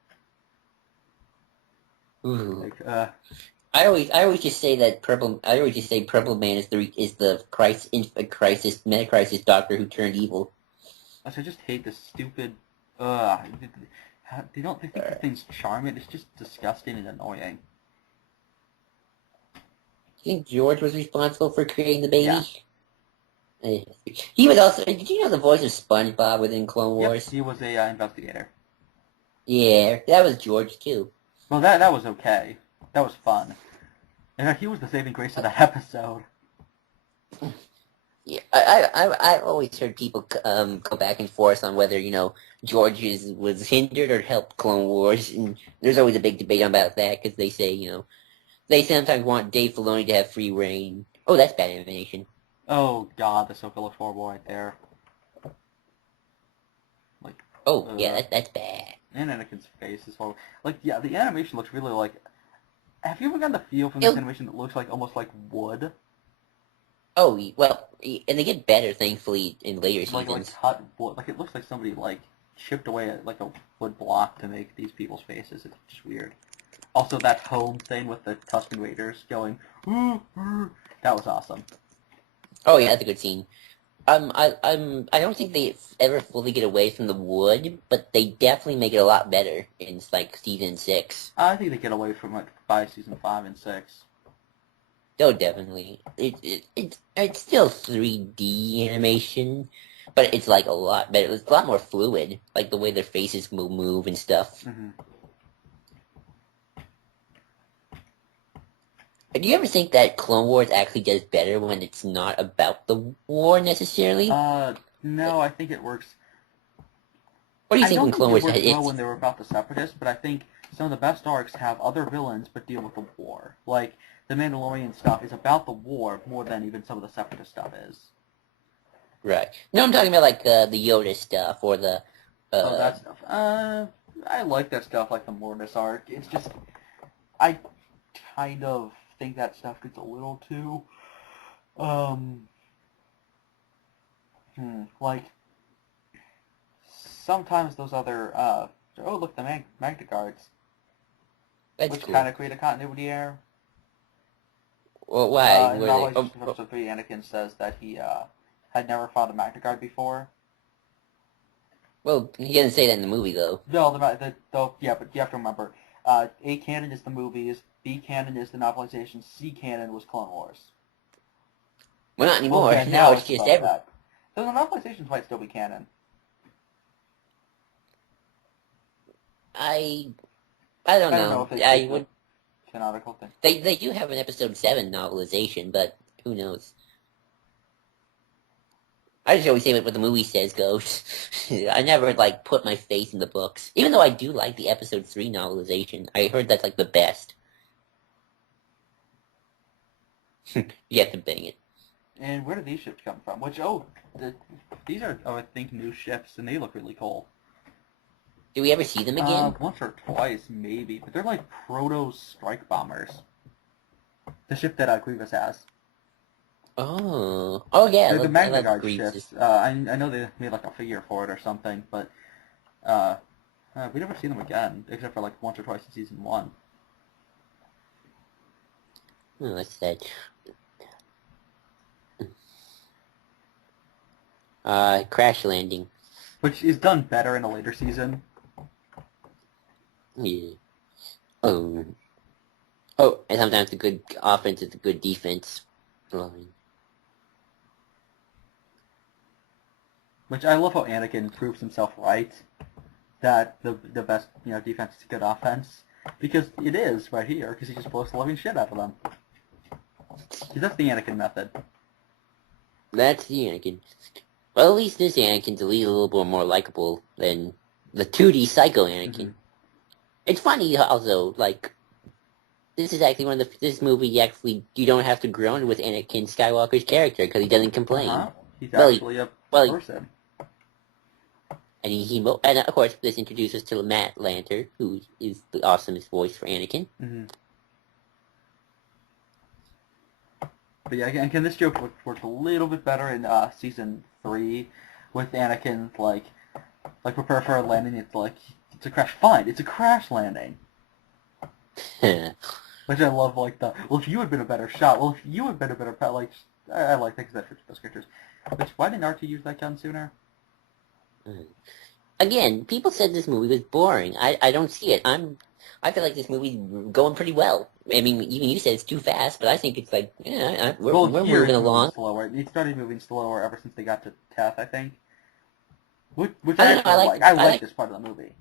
Ooh. I always just say that Purple Man is the crisis meta-crisis doctor who turned evil. I just hate this stupid. They think the thing's charming. It's just disgusting and annoying. Do you think George was responsible for creating the baby? Yeah. He was also. Did you know the voice of SpongeBob within Clone Wars? Yep, he was a investigator. Yeah, that was George too. Well, that was okay. That was fun. And he was the saving grace of that episode. Yeah, I've always heard people go back and forth on whether George was hindered or helped Clone Wars, and there's always a big debate about that because they say they sometimes want Dave Filoni to have free reign. Oh, that's bad animation. Oh God, the Sokolo Forbo right there. Like. Oh yeah, that's bad. And Anakin's face is horrible. Like, yeah, the animation looks really like. Have you ever gotten the feel from this animation that looks like almost like wood? Oh well, and they get better, thankfully, in later seasons. Like cut wood. Like it looks like somebody chipped away at like a wood block to make these people's faces. It's just weird. Also, that home thing with the Tusken Raiders going, that was awesome. Oh yeah, that's a good scene. I don't think they ever fully get away from the wood, but they definitely make it a lot better in season 6. I think they get away from it by season 5 and 6. Oh, definitely. It's still 3D animation, but it's like a lot better. It's a lot more fluid, like the way their faces will move and stuff. Mm-hmm. Do you ever think that Clone Wars actually does better when it's not about the war necessarily? No, I think it works. What do you I think don't when think Clone it Wars worked well it's when they were about the Separatists, but I think some of the best arcs have other villains but deal with the war. Like, the Mandalorian stuff is about the war more than even some of the Separatist stuff is. right? No, I'm talking about like the Yoda stuff or the Oh, that stuff. I like that stuff, like the Mortis arc. It's just, I kind of think that stuff gets a little too, like, sometimes those other, oh, look, the Magna Guards, that's which cool. kind of create a continuity error. Well, why? In Were they? Revelation Episode 3, Anakin says that he, had never fought a Magna Guard before. Well, he doesn't say that in the movie though. No, yeah, but you have to remember, A canon is the movies, B canon is the novelization, C canon was Clone Wars. Well, not anymore. Okay, Now it's just about every. that. So the novelizations might still be canon. I I don't don't know know. if it's I a would. canonical thing. They do have an episode 7 novelization, but who knows? I just always say what the movie says goes. I never like put my faith in the books, even though I do like the episode 3 novelization. I heard that's like the best. You have to bang it. And where do these ships come from? These are, I think, new ships, and they look really cool. Do we ever see them again? Once or twice, maybe, but they're like proto-strike bombers. The ship that Grievous has. Oh yeah. They're the Magna Guard Grievous. ships. I know they made like a figure for it or something, but we never see them again, except for like once or twice in season 1. Oh, that's sad. Crash landing. Which is done better in a later season. Yeah. Oh. Oh, and sometimes the good offense is the good defense line. Which I love how Anakin proves himself right. That the best defense is good offense. Because it is right here, because he just blows the living shit out of them. Because that's the Anakin method. That's the Anakin. Well, at least this Anakin's a little more likable than the 2D Psycho Anakin. Mm-hmm. It's funny also, like, this is actually one of this movie you don't have to groan with Anakin Skywalker's character because he doesn't complain. Uh-huh. He's actually a person. And of course, this introduces us to Matt Lanter, who is the awesomest voice for Anakin. Mm-hmm. But yeah, again, this joke worked a little bit better in season 3 with Anakin like prepare for a landing. It's a crash. Fine, it's a crash landing. Which I love, well, if you had been a better shot, well, if you had been a better pilot, I like that because that fits those characters. Which, why didn't R2 use that gun sooner? Again, people said this movie was boring. I don't see it. I feel like this movie's going pretty well. I mean, even you said it's too fast, but I think it's like, we're moving along. Slower. It started moving slower ever since they got to Teth, I think. Which I like this part of the movie.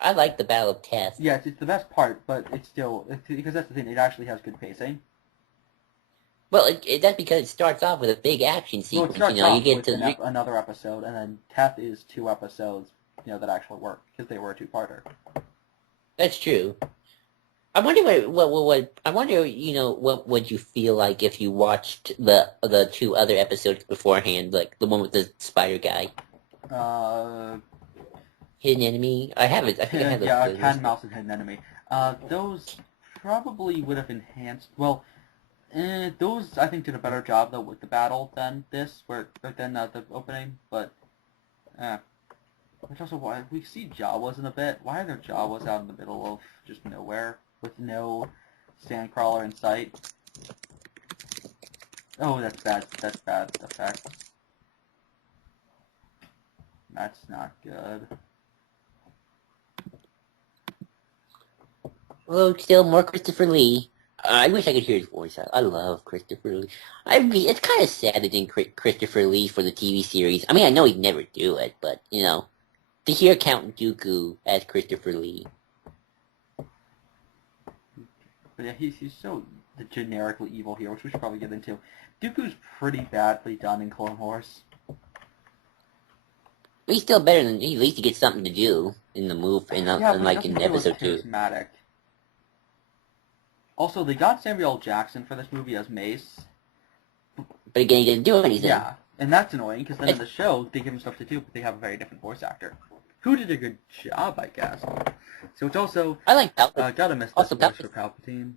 I like the Battle of Teth. Yeah, it's the best part, but it's because that's the thing. It actually has good pacing. Well, that's because it starts off with a big action sequence. Well, it starts off you get with to another episode, and then Teth is 2 episodes, that actually work because they were a 2-parter. That's true. I wonder what would you feel like if you watched the 2 other episodes beforehand, like the one with the spider guy. Hidden Enemy. I have it. I think I have those. Yeah, Cat and Mouse and Hidden Enemy. Those probably would have enhanced. Well, those I think did a better job though with the battle than this, than the opening. But, which also why we see Jawas in a bit. Why are there Jawas out in the middle of just nowhere with no sandcrawler in sight? Oh, that's bad. That's bad effect. That's not good. Well, still more Christopher Lee. I wish I could hear his voice. I love Christopher Lee. It's kind of sad they didn't create Christopher Lee for the TV series. I mean, I know he'd never do it, but, to hear Count Dooku as Christopher Lee. But yeah, he's so the generically evil here, which we should probably get into. Dooku's pretty badly done in Clone Wars. He's still better than, at least he gets something to do in the in episode 2. Charismatic. Also, they got Samuel L. Jackson for this movie as Mace. But again, he didn't do anything. Yeah, and that's annoying, because then in the show, they give him stuff to do, but they have a very different voice actor. Who did a good job, I guess. So it's also... I like Palpatine. Gotta miss this voice for Palpatine.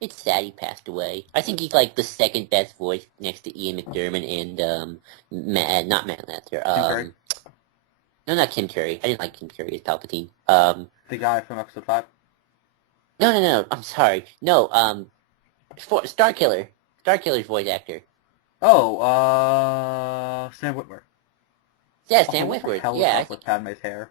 It's sad he passed away. I think he's like the second best voice next to Ian McDiarmid and, not Matt Lancer. Tim Curry? No, not Kim Curry. I didn't like Kim Curry as Palpatine. The guy from Episode 5? No, I'm sorry. No, Starkiller. Starkiller's voice actor. Oh, Sam Witwer. Yeah, Sam Witwer. Yeah. With Padme's hair.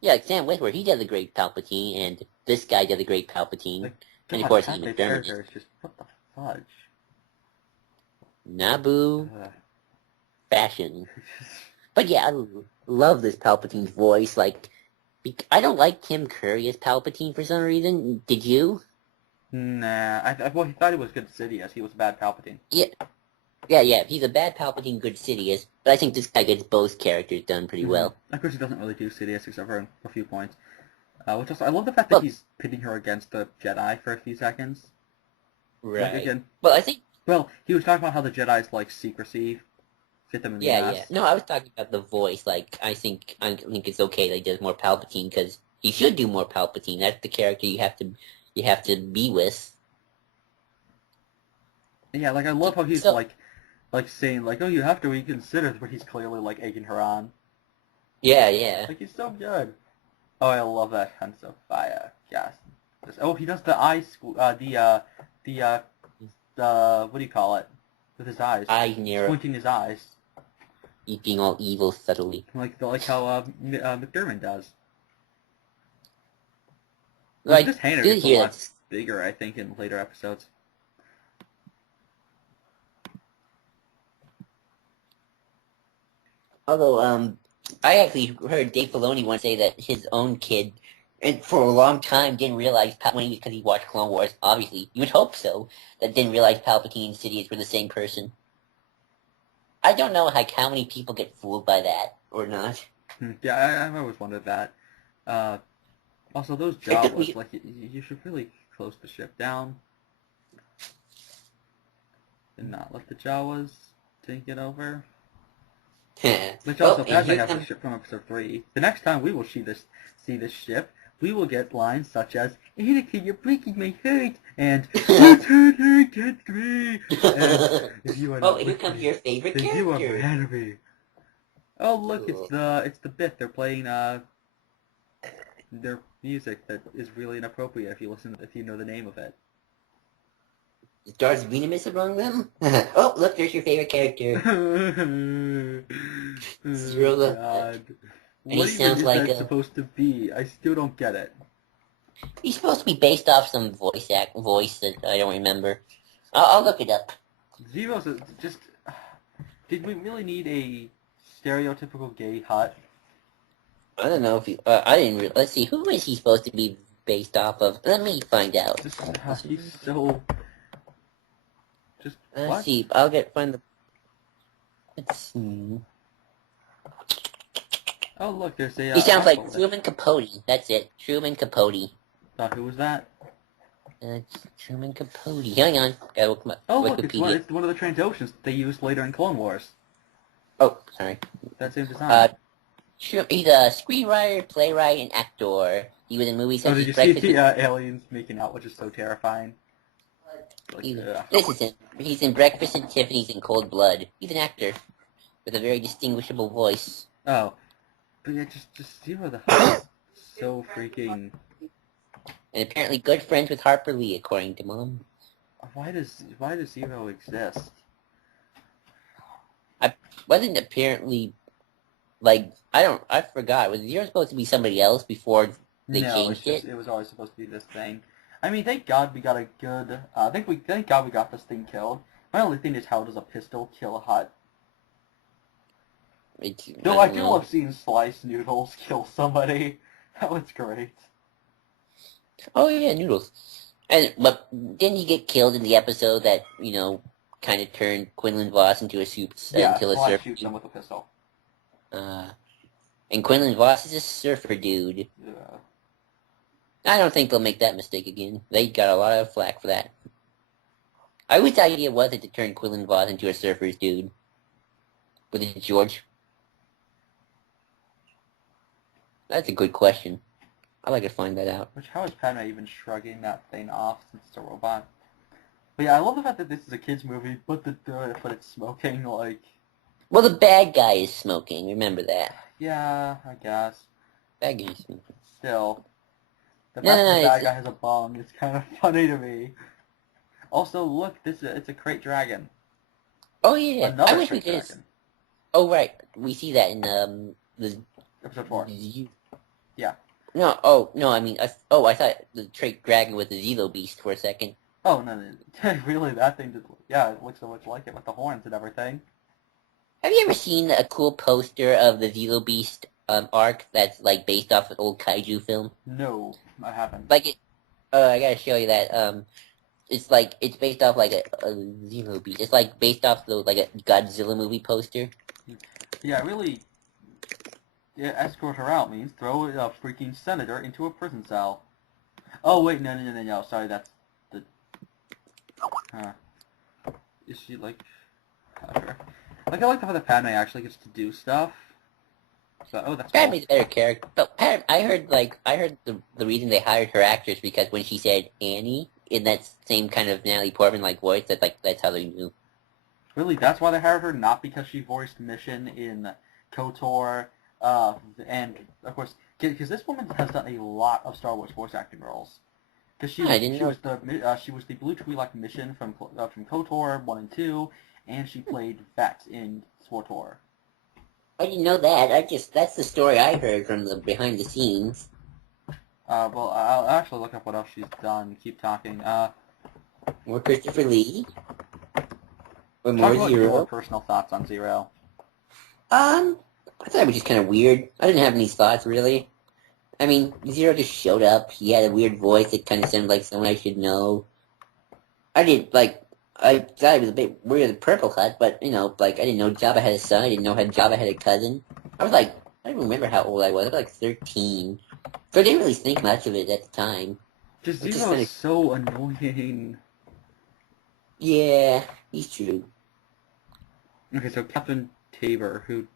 Yeah, like Sam Witwer. He does a great Palpatine, and this guy does a great Palpatine. And of course, Ian McDiarmid. Is just, what the fudge? Naboo. Fashion. But yeah, I love this Palpatine's voice. Like, I don't like Tim Curry as Palpatine for some reason. Did you? Nah, I thought he was good Sidious. He was a bad Palpatine. Yeah. He's a bad Palpatine, good Sidious. But I think this guy gets both characters done pretty well. Of course, he doesn't really do Sidious except for a few points. Which also, I love the fact that he's pitting her against the Jedi for a few seconds. Right. Like, again, well, he was talking about how the Jedi's like secrecy. Fit them in the ass. Yeah. No, I was talking about the voice. Like, I think it's okay that he does more Palpatine, because he should do more Palpatine. That's the character you have to be with. Yeah, like I love how he's like saying like, oh, you have to reconsider, but he's clearly like egging her on. Yeah. Like he's so good. Oh, I love that sense of fire. Yes. Oh, he does the eye what do you call it? With his eyes. Eye narrow. Squinting his eyes. He's being all evil subtly. Like how McDiarmid does. Like, this Hayner is a lot bigger, I think, in later episodes. Although, I actually heard Dave Filoni once say that his own kid, and for a long time, didn't realize, because he watched Clone Wars, obviously, you would hope so, that didn't realize Palpatine and Sidious were the same person. I don't know how many people get fooled by that, or not. Yeah, I've always wondered that. Also, those Jawas, like, you should really close the ship down. And not let the Jawas take it over. Which also, Padme has the ship from Episode 3. The next time we will see this ship, we will get lines such as, Anakin, you're breaking my heart, and, let's hurt her, get me! And, if you are here comes your favorite character. You are my enemy. Oh, look, it's the bit. They're playing, their music that is really inappropriate if you know the name of it. Is Darth Venemus among them? Oh, look, there's your favorite character. Oh, God. What even is that supposed to be? I still don't get it. He's supposed to be based off some voice that I don't remember. I'll look it up. Zero's just... Did we really need a stereotypical gay Hutt? I don't know if you... I didn't... Let's see, who is he supposed to be based off of? Let me find out. He's so... Let's see, find the... Let's see... Oh, look, there's a... he sounds like Truman Capote. That's it. Truman Capote. Who was that? Truman Capote. Hang on. Gotta look up. Oh, look, it's one of the Trandoshans they used later in Clone Wars. Oh, sorry. That same design. He's a screenwriter, playwright, and actor. He was in movies such as did you see the aliens making out, which is so terrifying? This is him. He's in Breakfast at Tiffany's and Cold Blood. He's an actor with a very distinguishable voice. Oh. But yeah, just Zero the Hutt is so freaking... And apparently good friends with Harper Lee, according to Mom. Why does Zero exist? Wasn't apparently... Like, I forgot. Was Zero supposed to be somebody else before they changed it? It was always supposed to be this thing. I mean, thank God we got a good. Thank God we got this thing killed. My only thing is how does a pistol kill a hut? I Though I don't do know. love seeing sliced noodles kill somebody. That was great. Oh yeah, noodles. But didn't he get killed in the episode that kind of turned Quinlan Voss into a Yeah, a Sly surfer shoots him dude? with a pistol. Uh, and Quinlan Voss is a surfer dude. Yeah. I don't think they'll make that mistake again. They got a lot of flack for that. Whose idea was it to turn Quinlan Voss into a surfer's dude? Was it George? That's a good question. I'd like to find that out. Which, how is Padme even shrugging that thing off since it's a robot? But yeah, I love the fact that this is a kid's movie, but it's smoking, like... Well, the bad guy is smoking. Remember that. Yeah, I guess. Bad guy is smoking. Still. The No, fact that no, the no. bad guy has a bong is kind of funny to me. Also, look, it's a crate dragon. Oh yeah. I Another wish we crate could. dragon. Oh right, we see that in the Episode 4. Z- Yeah. No, oh no, I mean, I thought the trait dragon was the Zelo Beast for a second. Oh, no. Really, that thing just... Yeah, it looks so much like it with the horns and everything. Have you ever seen a cool poster of the Zelo Beast arc that's like based off an old kaiju film? No, I haven't. Like it. I gotta show you that. It's based off like a Zelo Beast. It's like based off like a Godzilla movie poster. Yeah, really... Yeah, escort her out means throw a freaking senator into a prison cell. Oh, wait, no. Sorry, that's the... Is she, like... Sure. Like, I like the fact that Padme actually gets to do stuff. So, oh, that's cool. Padme's a better character, but I heard the reason they hired her actress because when she said Annie in that same kind of Natalie Portman like voice, that's how they knew. Really, that's why they hired her, not because she voiced Mission in KOTOR, and, of course, because this woman has done a lot of Star Wars voice acting roles. Because she was the Blue Twi'lek Mission from KOTOR 1 and 2, and she played Vet in SWTOR. I didn't know that. That's the story I heard from the behind the scenes. Well, I'll actually look up what else she's done. Keep talking. More Christopher Lee. Or Talk more about Zero. your personal thoughts on Zero. I thought it was just kind of weird. I didn't have any thoughts really. I mean, Zero just showed up. He had a weird voice that kind of sounded like someone I should know. I thought it was a bit weird, the purple cut, but, I didn't know Jabba had a son. I didn't know Jabba had a cousin. I don't remember how old I was. I was like 13. So I didn't really think much of it at the time. Just Zero is so annoying. Yeah, he's true. Okay, so Captain Tabor, who,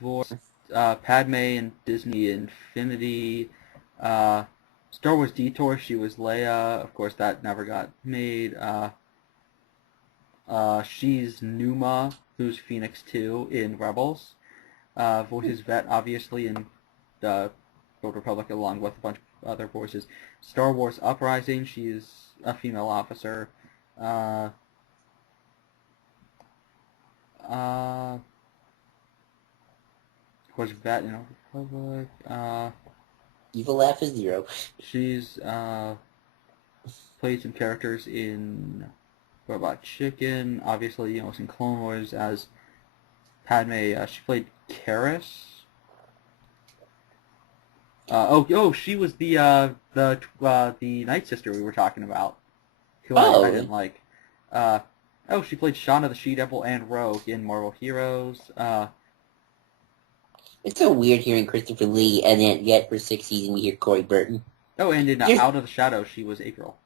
voiced, Padme in Disney Infinity, Star Wars Detour, she was Leia. Of course, that never got made. She's Numa, who's Phoenix 2 in Rebels. Voices Vet, obviously, in the Old Republic, along with a bunch of other voices. Star Wars Uprising, she's a female officer. Of course, Vet in Old Republic. Evil Laugh is Zero. She's played some characters in Robot Chicken, obviously, some Clone Wars as Padme. She played Karis. She was the Night Sister we were talking about, who I didn't like. She played Shauna the She-Devil and Rogue in Marvel Heroes. It's so weird hearing Christopher Lee, and yet for 6 seasons we hear Corey Burton. Oh, and in Out of the Shadows, she was April.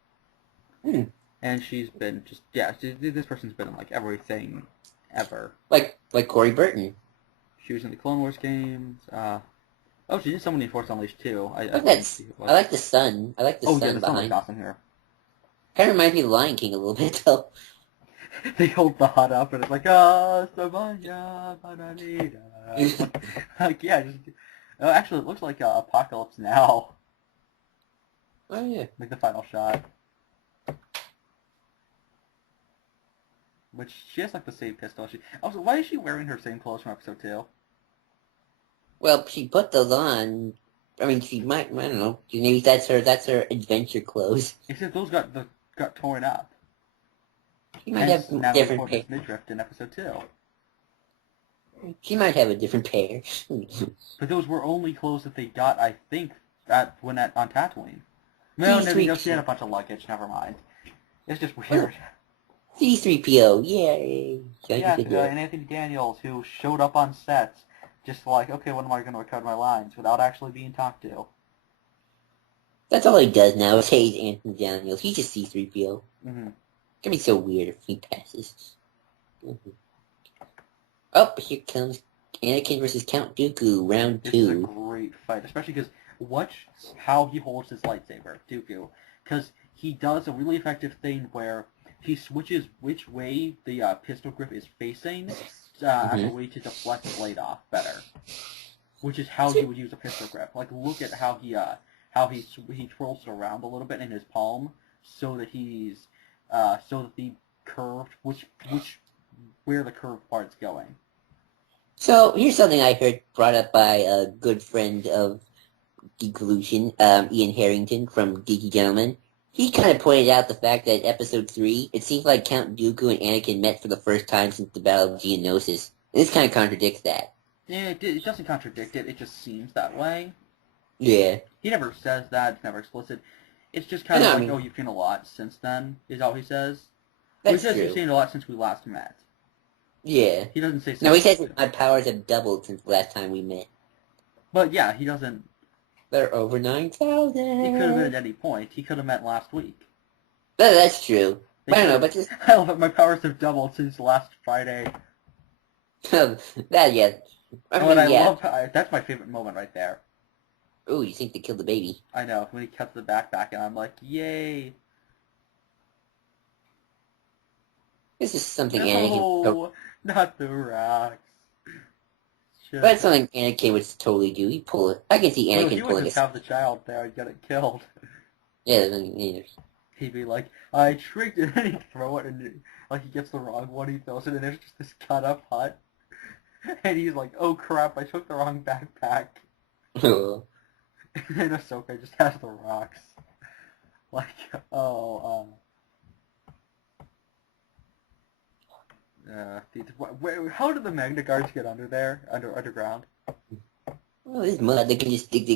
And she's been this person's been in like everything ever. Like Corey Burton. She was in the Clone Wars games. She did someone in Force Unleashed too. I like the sun. I like the sun the sun behind. looks awesome here. Kind of reminds me of Lion King a little bit, though. They hold the hut up and it's like, Samaya, like, yeah, actually, it looks like Apocalypse Now. Oh, yeah. Like the final shot. Which, she has like the same pistol. Also, why is she wearing her same clothes from episode 2? Well, she put those on I mean, she might. I don't know. Maybe that's her adventure clothes. Except those got torn up. She might Hence, have Natalie different Portman's pair. midriff in episode 2. She might have a different pair. But those were only clothes that they got, I think, on Tatooine. No, she had a bunch of luggage. Never mind. It's just weird. C-3PO, yay! Yeah, and Anthony Daniels, who showed up on sets, just like, okay, when am I going to record my lines, without actually being talked to. That's all he does now is haze Anthony Daniels. He's just C-3PO. Mm-hmm. It's gonna be so weird if he passes. Mm-hmm. Oh, here comes Anakin versus Count Dooku, round 2. This is a great fight, especially because watch how he holds his lightsaber, Dooku. Because he does a really effective thing where he switches which way the pistol grip is facing as a way to deflect the blade off better. Which is how he would use a pistol grip. Like, look at how he twirls it around a little bit in his palm so that so that the curved where the curved part's going. So here's something I heard brought up by a good friend of Geekolution, Ian Harrington from Geeky Gentleman. He kind of pointed out the fact that Episode 3, it seems like Count Dooku and Anakin met for the first time since the Battle of Geonosis. And this kind of contradicts that. Yeah, it doesn't contradict it. It just seems that way. Yeah. He never says that. It's never explicit. It's just kind of like, oh, you've seen a lot since then, is all he says. That's he says true. You've seen a lot since we last met. Yeah. He doesn't say... No, he says my powers have doubled since the last time we met. But yeah, he doesn't... They're over 9,000. It could have been at any point. He could have met last week. That's true. I don't know, but just... I love it. My powers have doubled since last Friday. That, yeah. I love... That's my favorite moment right there. Ooh, you think they killed the baby. I know. When he cuts the backpack, and I'm like, yay. This is something Anakin... Oh, not the rocks. But that's something Anakin would totally do. He'd pull it. I can see Anakin pulling it. He would just have the child there and get it killed. Yeah, He'd be like, I tricked it, and he'd throw it, and like he gets the wrong one, he throws it, and there's just this cut-up hut. And he's like, oh crap, I took the wrong backpack. And then Ahsoka just has the rocks. Like, how did the Magna Guards get under there? Underground? Well, this mud, they can just dig.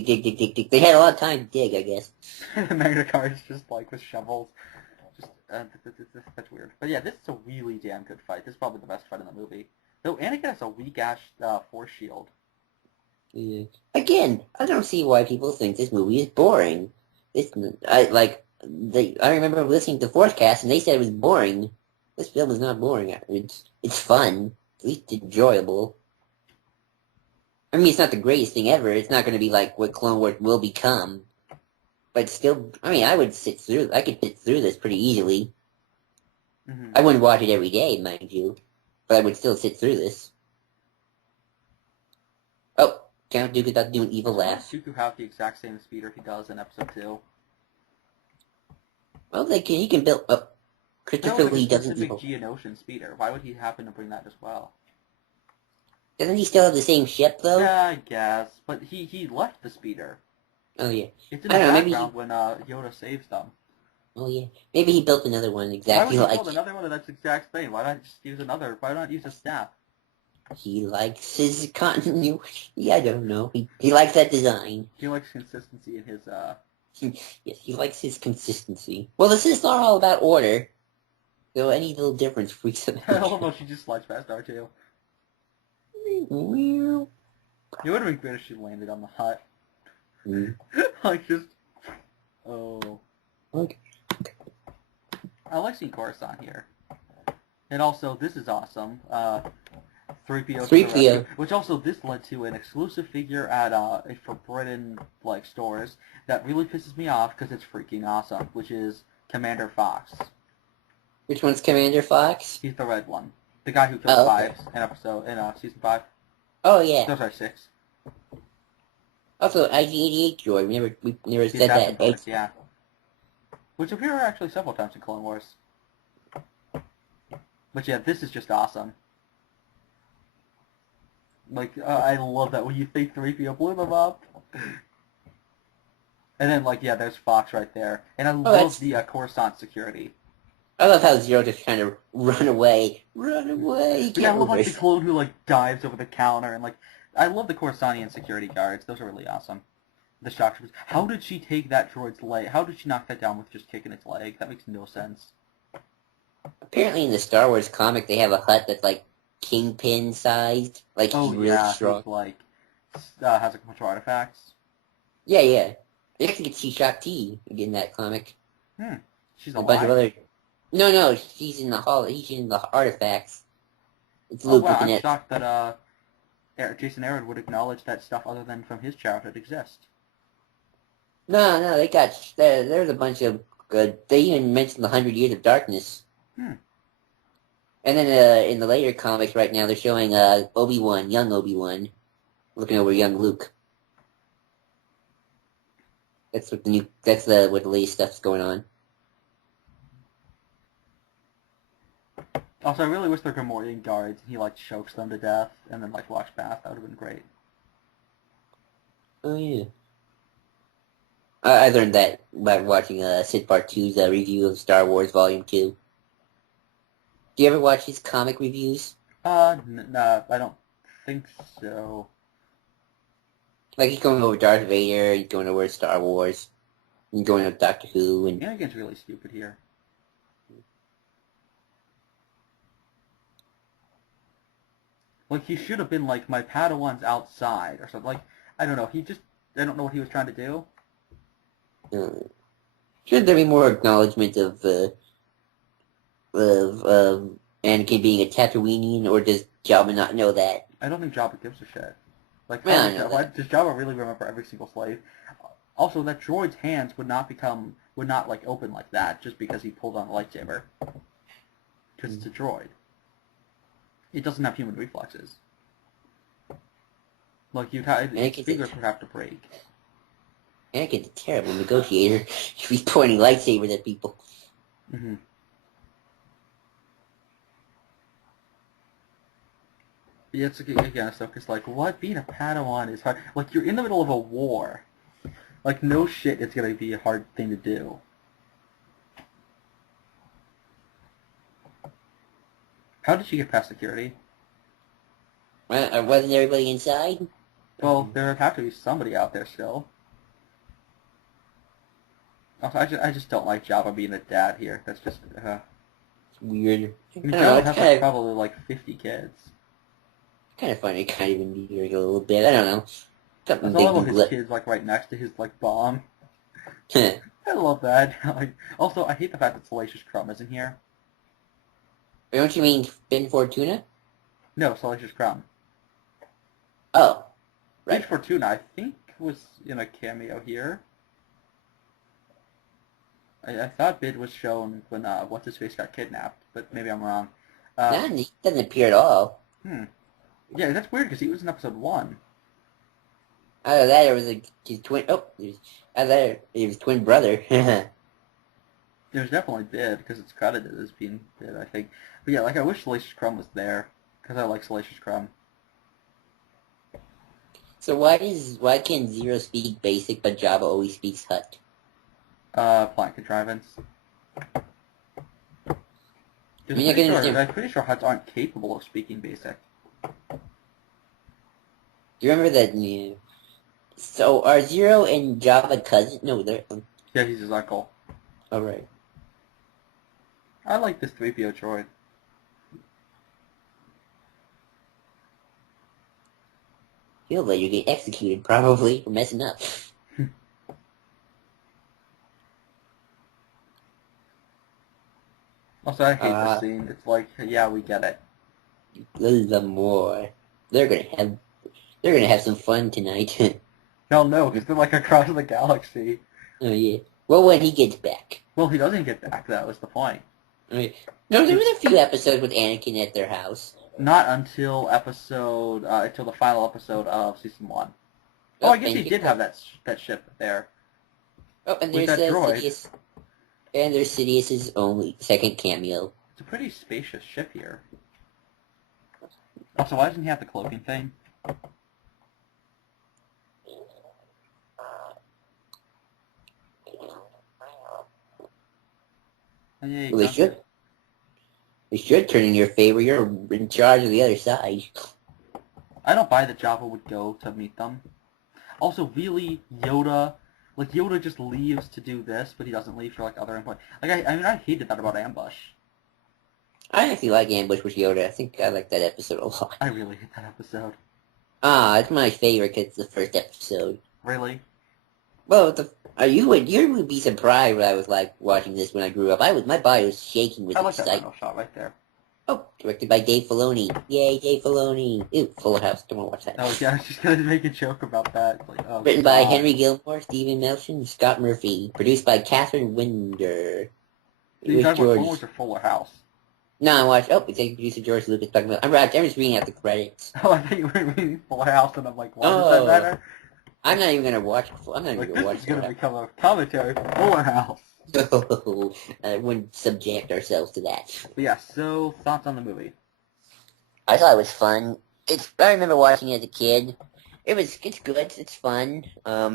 They had a lot of time to dig, I guess. The Magna Guards just, like, with shovels. Just, that's weird. But yeah, this is a really damn good fight. This is probably the best fight in the movie. Though Anakin has a weak-ass force shield. Yeah. Again, I don't see why people think this movie is boring. I remember listening to Forecast, and they said it was boring. This film is not boring. It's fun. At least enjoyable. I mean, it's not the greatest thing ever. It's not going to be like what Clone Wars will become. But still, I mean, I could sit through this pretty easily. Mm-hmm. I wouldn't watch it every day, mind you. But I would still sit through this. Oh, Count Dooku about to do an evil laugh. Dooku have the exact same speeder he does in Episode 2. Well, he can build up. Christopher Lee doesn't evil. Geonosian speeder. Why would he happen to bring that as well? Doesn't he still have the same ship, though? Yeah, I guess. But he left the speeder. Oh, yeah. It's in the background when Yoda saves them. Oh, yeah. Maybe he built another one exactly like... Why would he build another one of that exact thing? Why not just use another? Why not use a staff? He likes his continuity. I don't know. He likes that design. He likes consistency in his, Yes, he likes his consistency. Well, the Sith are all about order. So any little difference freaks him out. I don't know if she just slides past R2. It would have been great if she landed on the hut. Like, just... Oh. Okay. I like seeing Coruscant here. And also, this is awesome. 3PO. Which also, this led to an exclusive figure at Forbidden, stores that really pisses me off because it's freaking awesome, which is Commander Fox. Which one's Commander Fox? He's the red one. The guy who killed Fives in Season 5. Oh, yeah. Those are 6. Also, IG-88 droid. We never said that. Voice, yeah. Which appear actually several times in Clone Wars. But yeah, this is just awesome. Like, I love that when you think 3PO blew them up. And then, like, yeah, there's Fox right there. And I Oh, love that's. the Coruscant security. I love how Zero just kind of run away. Run away. You But yeah, I can't love, like, the reverse. clone who, like, dives over the counter. And, like, I love the Coruscantian security guards. Those are really awesome. The shock troopers. How did she take that droid's leg? How did she knock that down with just kicking its leg? That makes no sense. Apparently, in the Star Wars comic, they have a hut that's like Kingpin sized. Like Oh, he's really yeah, strong. who's, like, has a bunch of artifacts. Yeah, yeah. They actually get Shock T in that comic. Hmm. She's A bunch of alive? other. No, no, she's in the hall. He's in the artifacts. It's Oh, Luke wow, looking I'm at. shocked that, Jason Aaron would acknowledge that stuff other than from his childhood exists. No, no, they got. There's a bunch of good. They even mentioned the 100 Years of Darkness. Hmm. And then in the later comics right now, they're showing Obi-Wan, young Obi-Wan, looking over young Luke. That's what the new. That's the what the latest stuff's going on. Also, I really wish there were Gamorrean guards and he, like, chokes them to death and then, like, walks past. That would have been great. Oh yeah. I learned that by watching Sid Part 2's review of Star Wars Volume 2. Do you ever watch his comic reviews? No, I don't think so. Like he's going over Darth Vader, he's going over Star Wars, he's going over Doctor Who, and Anakin's really stupid here. Like, he should have been like, my Padawan's outside, or something. Like, I don't know, I don't know what he was trying to do. should there be more acknowledgement of Anakin being a Tatooinian, or does Jabba not know that? I don't think Jabba gives a shit. Like, I know that. does Jabba really remember every single slave? Also, that droid's hands would not, like, open like that just because he pulled on a lightsaber. Because it's a droid. It doesn't have human reflexes. Like, its fingers would have to break. Anakin's a terrible negotiator. He's pointing lightsabers at people. Mm-hmm. Yeah, it's again stuff. Cause like, what being a Padawan is hard. Like, you're in the middle of a war. Like, no shit, it's gonna be a hard thing to do. How did she get past security? Wasn't everybody inside? Well, there would have to be somebody out there still. Also, I just don't like Jabba being a dad here. That's just It's weird. I mean, Jabba has like probably like 50 kids. Kind of funny, kind of endearing a little bit. I don't know. Something That's all big of his kids like right next to his like bomb. I love that. Like, also, I hate the fact that Salacious Crumb isn't here. Don't you mean Ben Fortuna? No, Salacious Crumb. Oh, Right. Ben Fortuna, I think, was in a cameo here. I thought Bid was shown when what's-his-face got kidnapped, but maybe I'm wrong. He doesn't appear at all. Yeah, that's weird because he was in episode 1. Either that or it was his twin... Oh, either it was twin brother. There's definitely Bid because it's credited as being Bid, I think. But yeah, like, I wish Salacious Crumb was there because I like Salacious Crumb. So why can Zero speak basic but Jabba always speaks Hut? Plant contrivance. I mean, I'm pretty sure Huts aren't capable of speaking basic. Do you remember that? Yeah. So are Zero and Jabba cousins? No, they're... Yeah, he's his uncle. Oh, right. I like this 3PO droid. He'll let you get executed, probably, for messing up. Also, I hate this scene. It's like, yeah, we get it. The more they're gonna have some fun tonight. Hell no, because they're like across the galaxy. Oh yeah. Well, when he gets back. Well, he doesn't get back. That was the point. I mean, no, there was a few episodes with Anakin at their house. Not until until the final episode of season 1. Oh, I guess he did have that ship there. Oh, and there's Sidious. And there's Sidious's only second cameo. It's a pretty spacious ship here. Also, why doesn't he have the cloaking thing? And yeah, Well, they should turn in your favor. You're in charge of the other side. I don't buy that Jabba would go to meet them. Also, really, Yoda, like, Yoda just leaves to do this, but he doesn't leave for, like, other important... Like, I mean, I hated that about Ambush. I actually like Ambush with Yoda. I think I like that episode a lot. I really hate that episode. Ah, it's my favorite because it's the first episode. Really? Well, you would be surprised what I was like watching this when I grew up. My body was shaking with I like that excitement. final shot right there. Oh, directed by Dave Filoni. Yay, Dave Filoni. Ew, Fuller House. Don't want to watch that. Oh, yeah, I was just gonna make a joke about that. Like, oh, Written by God. Henry Gilmore, Stephen Melton, and Scott Murphy. Produced by Catherine Winder. You talking about Clone Wars or Fuller House? No, I watched. Oh, executive producer George Lucas talking about. I'm just reading out the credits. Oh, I thought you were reading Fuller House, and I'm like, why does that matter? I'm not even gonna watch. I'm not even Like, gonna watch. this is gonna become a commentary for Fuller House. I wouldn't subject ourselves to that. But yeah, so thoughts on the movie? I thought it was fun. I remember watching it as a kid. It's good. It's fun. I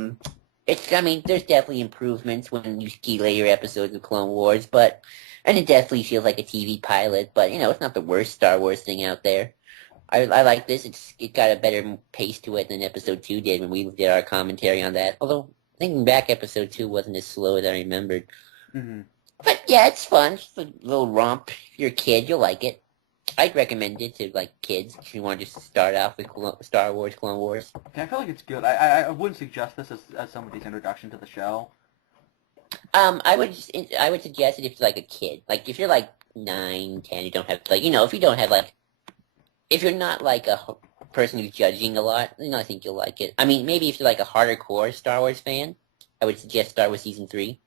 mean, there's definitely improvements when you see later episodes of Clone Wars, and it definitely feels like a TV pilot. But it's not the worst Star Wars thing out there. I like this. It got a better pace to it than Episode 2 did when we did our commentary on that. Although thinking back, Episode 2 wasn't as slow as I remembered. Mm-hmm. But yeah, it's fun. It's a little romp. If you're a kid, you'll like it. I'd recommend it to kids if you want to just start off with Star Wars, Clone Wars. Yeah, I feel like it's good. I wouldn't suggest this as somebody's introduction to the show. I would suggest it if you're like a kid. Like if you're like 9, 10, you don't have if you don't have if you're not like a person who's judging a lot, I think you'll like it. I mean, maybe if you're like a hardcore Star Wars fan, I would suggest Star Wars Season 3.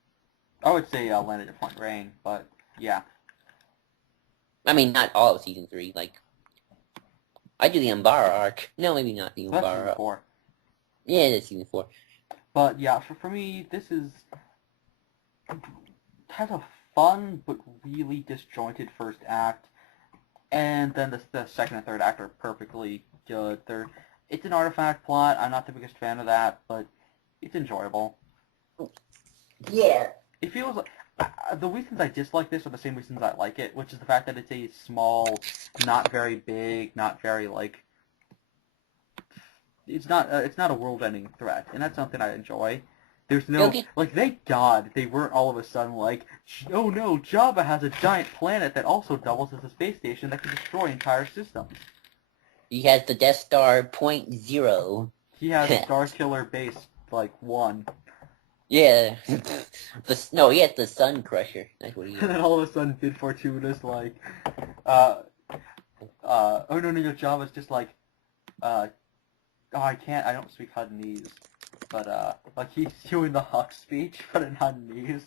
I would say Landed at Point Rain, but yeah. I mean, not all of Season 3. Like, I do the Umbara arc. No, maybe not the Umbara. That's Season 4. Yeah, that's Season 4. But yeah, for me, this has a fun but really disjointed first act, and then the second and third act are perfectly good. It's an artifact plot. I'm not the biggest fan of that, but it's enjoyable. Yeah. It feels like the reasons I dislike this are the same reasons I like it, which is the fact that it's a small, not very big, not very it's not a world-ending threat, and that's something I enjoy. There's no thank God they weren't all of a sudden like, oh no, Jabba has a giant planet that also doubles as a space station that can destroy entire systems. He has the Death Star .0. He has Starkiller Base 1. Yeah. He has the Sun Crusher. That's what he is. And then all of a sudden, Bid Fortuna's oh no, Jabba's just I don't speak Huttese, but he's doing the Huck speech, but in Huttese.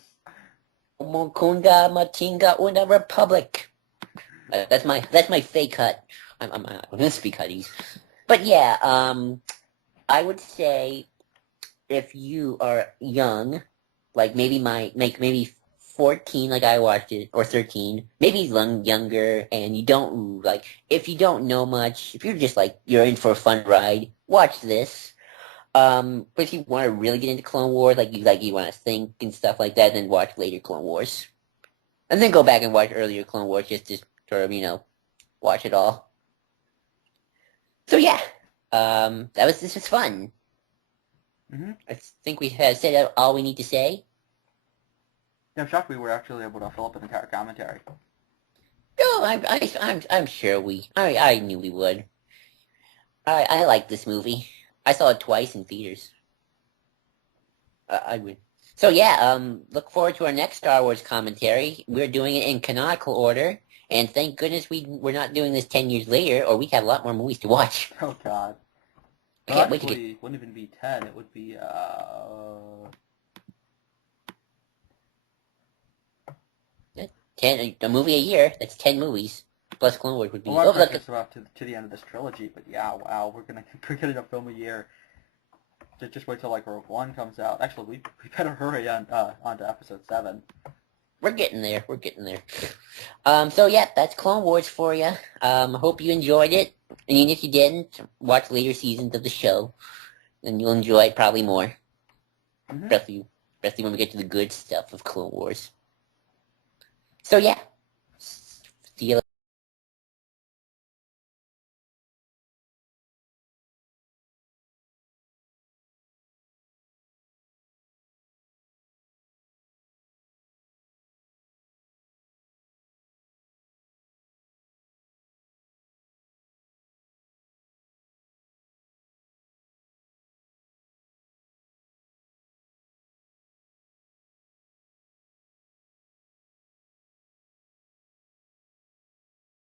Mokunga Matinga una Republic. That's my fake Hut. I'm gonna speak Huttese. But yeah, I would say if you are young, like maybe 14, like I watched it, or 13, maybe younger, and you don't if you don't know much, if you're just you're in for a fun ride, watch this. But if you want to really get into Clone Wars, you want to think and stuff like that, then watch later Clone Wars, and then go back and watch earlier Clone Wars just to sort of watch it all. So yeah, this was fun. Mm-hmm. I think we have said all we need to say. Yeah, I'm shocked we were actually able to fill up an entire commentary. No, I'm sure I knew we would. I like this movie. I saw it twice in theaters. I would. So yeah, look forward to our next Star Wars commentary. We're doing it in canonical order, and thank goodness we're not doing this 10 years later, or we'd have a lot more movies to watch. Oh God. I can't wait to It wouldn't even be 10. It would be 10 a movie a year. That's 10 movies. Plus Clone Wars would be. Well, I'm about to the end of this trilogy, but yeah, wow, we're gonna film a year. Just wait till Rogue One comes out. Actually, we better hurry on to Episode 7. We're getting there. So yeah, that's Clone Wars for you. Hope you enjoyed it. And even if you didn't, watch later seasons of the show, and you'll enjoy it probably more. Mm-hmm. Especially when we get to the good stuff of Clone Wars. So yeah,